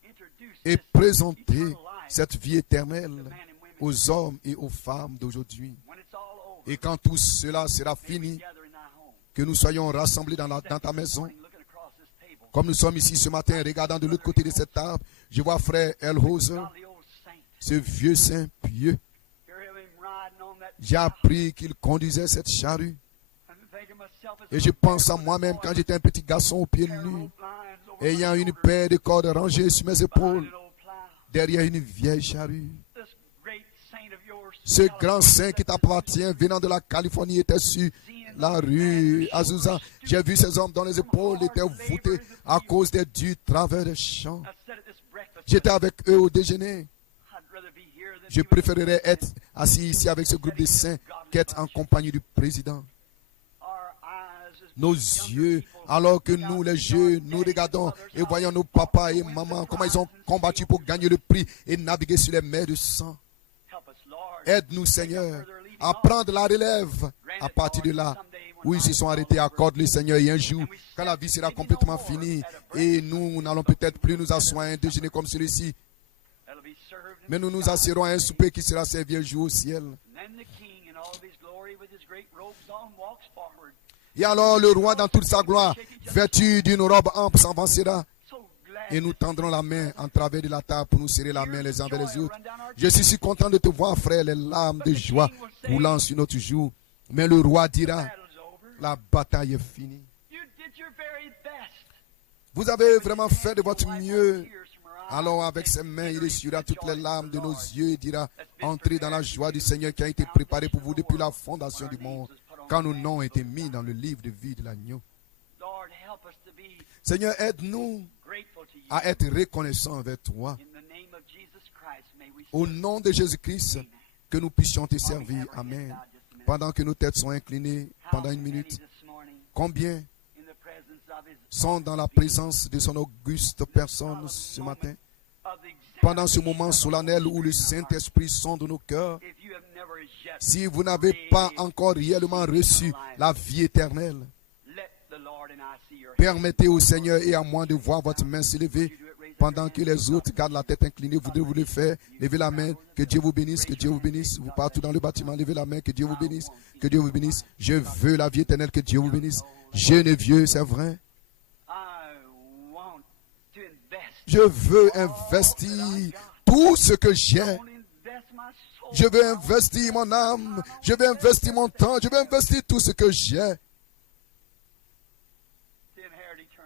Introduce et this présenter eternal life cette vie éternelle to men and women. aux hommes et aux femmes d'aujourd'hui. When it's all over, Et quand tout cela sera may we fini, gather in thy home. que nous soyons rassemblés dans ta maison, Looking across this table. comme nous sommes ici ce matin, regardant de l'autre côté de cette table, je vois frère Elhoser, Godly old saint. ce vieux saint pieux. Hear him riding on that J'ai appris qu'il conduisait cette charrue. I'm thinking myself as Et je pense à moi-même quand j'étais un petit garçon aux pieds nus, ayant une paire de cordes rangées sur mes épaules, derrière une vieille charrue. Ce grand saint qui t'appartient, venant de la Californie, était sur la rue Azusa. J'ai vu ces hommes dont les épaules étaient voûtées à cause des durs travers des champs. J'étais avec eux au déjeuner. Je préférerais être assis ici avec ce groupe de saints qu'être en compagnie du président. nos yeux, alors que nous, les jeunes, nous regardons et voyons nos papas et mamans, comment ils ont combattu pour gagner le prix et naviguer sur les mers de sang. Aide-nous, Seigneur, à prendre la relève à partir de là où ils se sont arrêtés. Accorde-le, Seigneur, et un jour, quand la vie sera complètement finie et nous n'allons peut-être plus nous asseoir à un déjeuner comme celui-ci, mais nous nous assurons à un souper qui sera servi un jour au ciel. Et alors le roi dans toute sa gloire, vêtu d'une robe ample, s'avancera et nous tendrons la main en travers de la table pour nous serrer la main les uns vers les autres. Je suis si content de te voir, frère, les larmes de joie coulant sur notre joue. Mais le roi dira, la bataille est finie. Vous avez vraiment fait de votre mieux. Alors avec ses mains, il essuiera toutes les larmes de nos yeux et dira, entrez dans la joie du Seigneur qui a été préparée pour vous depuis la fondation du monde, quand nos noms ont été mis dans le livre de vie de l'agneau. Seigneur, aide-nous à être reconnaissants envers toi. Au nom de Jésus-Christ, que nous puissions te servir. Amen. Pendant que nos têtes sont inclinées, pendant une minute, combien sont dans la présence de son auguste personne ce matin, pendant ce moment solennel où le Saint-Esprit sonde nos cœurs? Si vous n'avez pas encore réellement reçu la vie éternelle, permettez au Seigneur et à moi de voir votre main s'élever pendant que les autres gardent la tête inclinée. Vous le faire. Levez la main. Que Dieu vous bénisse. Que Dieu vous bénisse. Vous partout dans le bâtiment. Levez la main. Que Dieu vous bénisse. Que Dieu vous bénisse. Je veux la vie éternelle. Que Dieu vous bénisse. Jeune et vieux, c'est vrai. Je veux investir tout ce que j'ai. Je veux investir mon âme. Je veux investir mon temps. Je veux investir tout ce que j'ai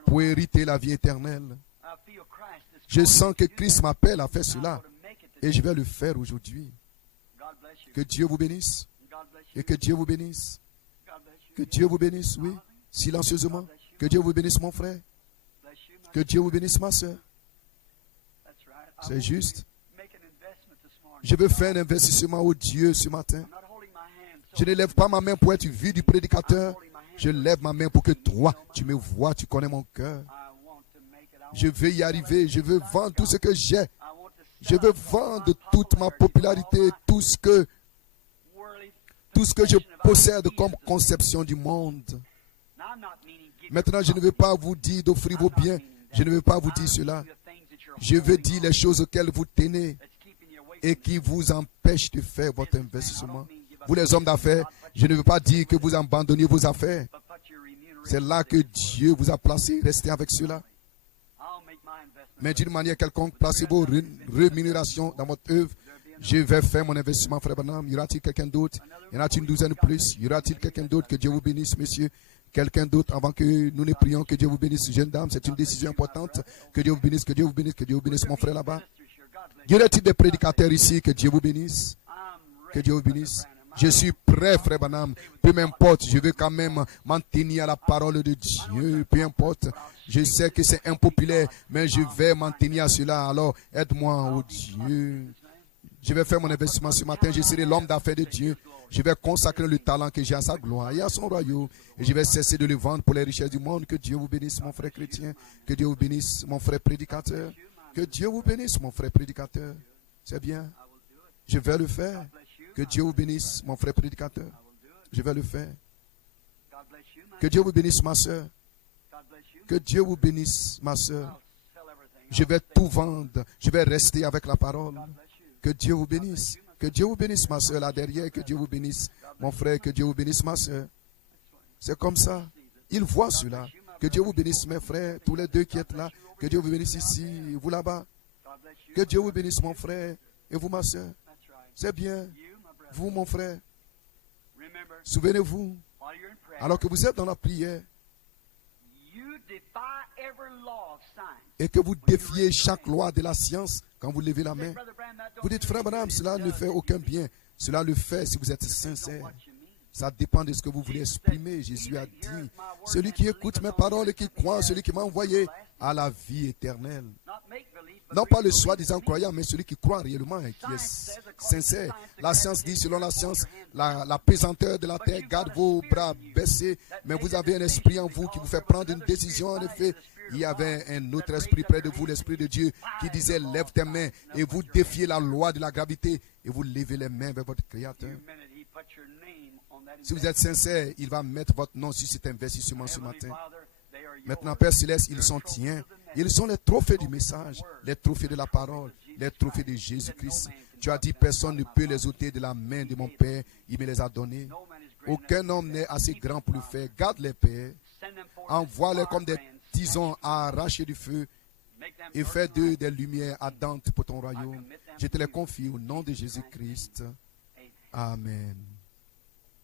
pour hériter la vie éternelle. Je sens que Christ m'appelle à faire cela. Et je vais le faire aujourd'hui. Que Dieu vous bénisse. Et que Dieu vous bénisse. Que Dieu vous bénisse, oui. Silencieusement. Que Dieu vous bénisse, mon frère. Que Dieu vous bénisse, ma soeur. C'est juste. Je veux faire un investissement au Dieu ce matin. Je ne lève pas ma main pour être vu du prédicateur. Je lève ma main pour que toi, tu me vois, tu connais mon cœur. Je veux y arriver. Je veux vendre tout ce que j'ai. Je veux vendre toute ma popularité, tout ce que je possède comme conception du monde. Maintenant, je ne veux pas vous dire d'offrir vos biens. Je ne veux pas vous dire cela. Je veux dire les choses auxquelles vous tenez et qui vous empêchent de faire votre investissement. Vous les hommes d'affaires, je ne veux pas dire que vous abandonnez vos affaires. C'est là que Dieu vous a placé. Restez avec cela. Mais d'une manière quelconque, placez vos rémunérations dans votre œuvre. Je vais faire mon investissement, frère Branham. Y aura-t-il quelqu'un d'autre? Y en a-t-il une douzaine de plus? Y aura-t-il quelqu'un d'autre? Que Dieu vous bénisse, monsieur. Quelqu'un d'autre avant que nous ne prions. Que Dieu vous bénisse, jeune dame. C'est une décision importante. Que Dieu vous bénisse, que Dieu vous bénisse, que Dieu vous bénisse, mon frère là-bas. Y aura-t-il des prédicateurs ici? Que Dieu vous bénisse. Que Dieu vous bénisse. Je suis prêt, frère Branham. Peu m'importe, je veux quand même m'en tenir à la parole de Dieu. Peu importe. Je sais que c'est impopulaire, mais je vais m'en tenir à cela. Alors, aide-moi, oh Dieu. Je vais faire mon investissement ce matin. Je serai l'homme d'affaires de Dieu. Je vais consacrer le talent que j'ai à sa gloire et à son royaume. Et je vais cesser de le vendre pour les richesses du monde. Que Dieu vous bénisse, mon frère chrétien. Que Dieu vous bénisse, mon frère prédicateur. Que Dieu vous bénisse, mon frère prédicateur. C'est bien. Je vais le faire. Que Dieu vous bénisse, mon frère prédicateur. Je vais le faire. Que Dieu vous bénisse, ma soeur. Que Dieu vous bénisse, ma soeur. Je vais tout vendre. Je vais rester avec la parole. Que Dieu vous bénisse. Que Dieu vous bénisse, ma soeur, là derrière. Que Dieu vous bénisse, mon frère. Que Dieu vous bénisse, ma soeur. C'est comme ça. Il voit cela. Que Dieu vous bénisse, mes frères, tous les deux qui êtes là. Que Dieu vous bénisse ici, vous là-bas. Que Dieu vous bénisse, mon frère, et vous, ma soeur. C'est bien. Vous, mon frère. Souvenez-vous, alors que vous êtes dans la prière, et que vous défiez chaque loi de la science quand vous levez la main. Vous dites, frère Branham, cela ne fait aucun bien. Cela le fait si vous êtes sincère. Ça dépend de ce que vous voulez exprimer. Jésus a dit, celui qui écoute mes paroles et qui croit en celui qui m'a envoyé a la vie éternelle. Non pas le soi-disant croyant, mais celui qui croit réellement et qui est sincère. La science dit, selon la science, la pesanteur de la terre garde vos bras baissés, mais vous avez un esprit en vous qui vous fait prendre une décision. En effet, il y avait un autre esprit près de vous, l'esprit de Dieu, qui disait, lève tes mains, et vous défiez la loi de la gravité, et vous levez les mains vers votre Créateur. Si vous êtes sincère, il va mettre votre nom sur cet investissement ce matin. Maintenant, Père Céleste, ils sont tiens. Ils sont les trophées du message, les trophées de la parole, les trophées de Jésus-Christ. Tu as dit, personne ne peut les ôter de la main de mon Père. Il me les a donnés. Aucun homme n'est assez grand pour le faire. Garde-les, Père. Envoie-les comme des tisons à arracher du feu et fais d'eux des lumières ardentes pour ton royaume. Je te les confie au nom de Jésus-Christ. Amen.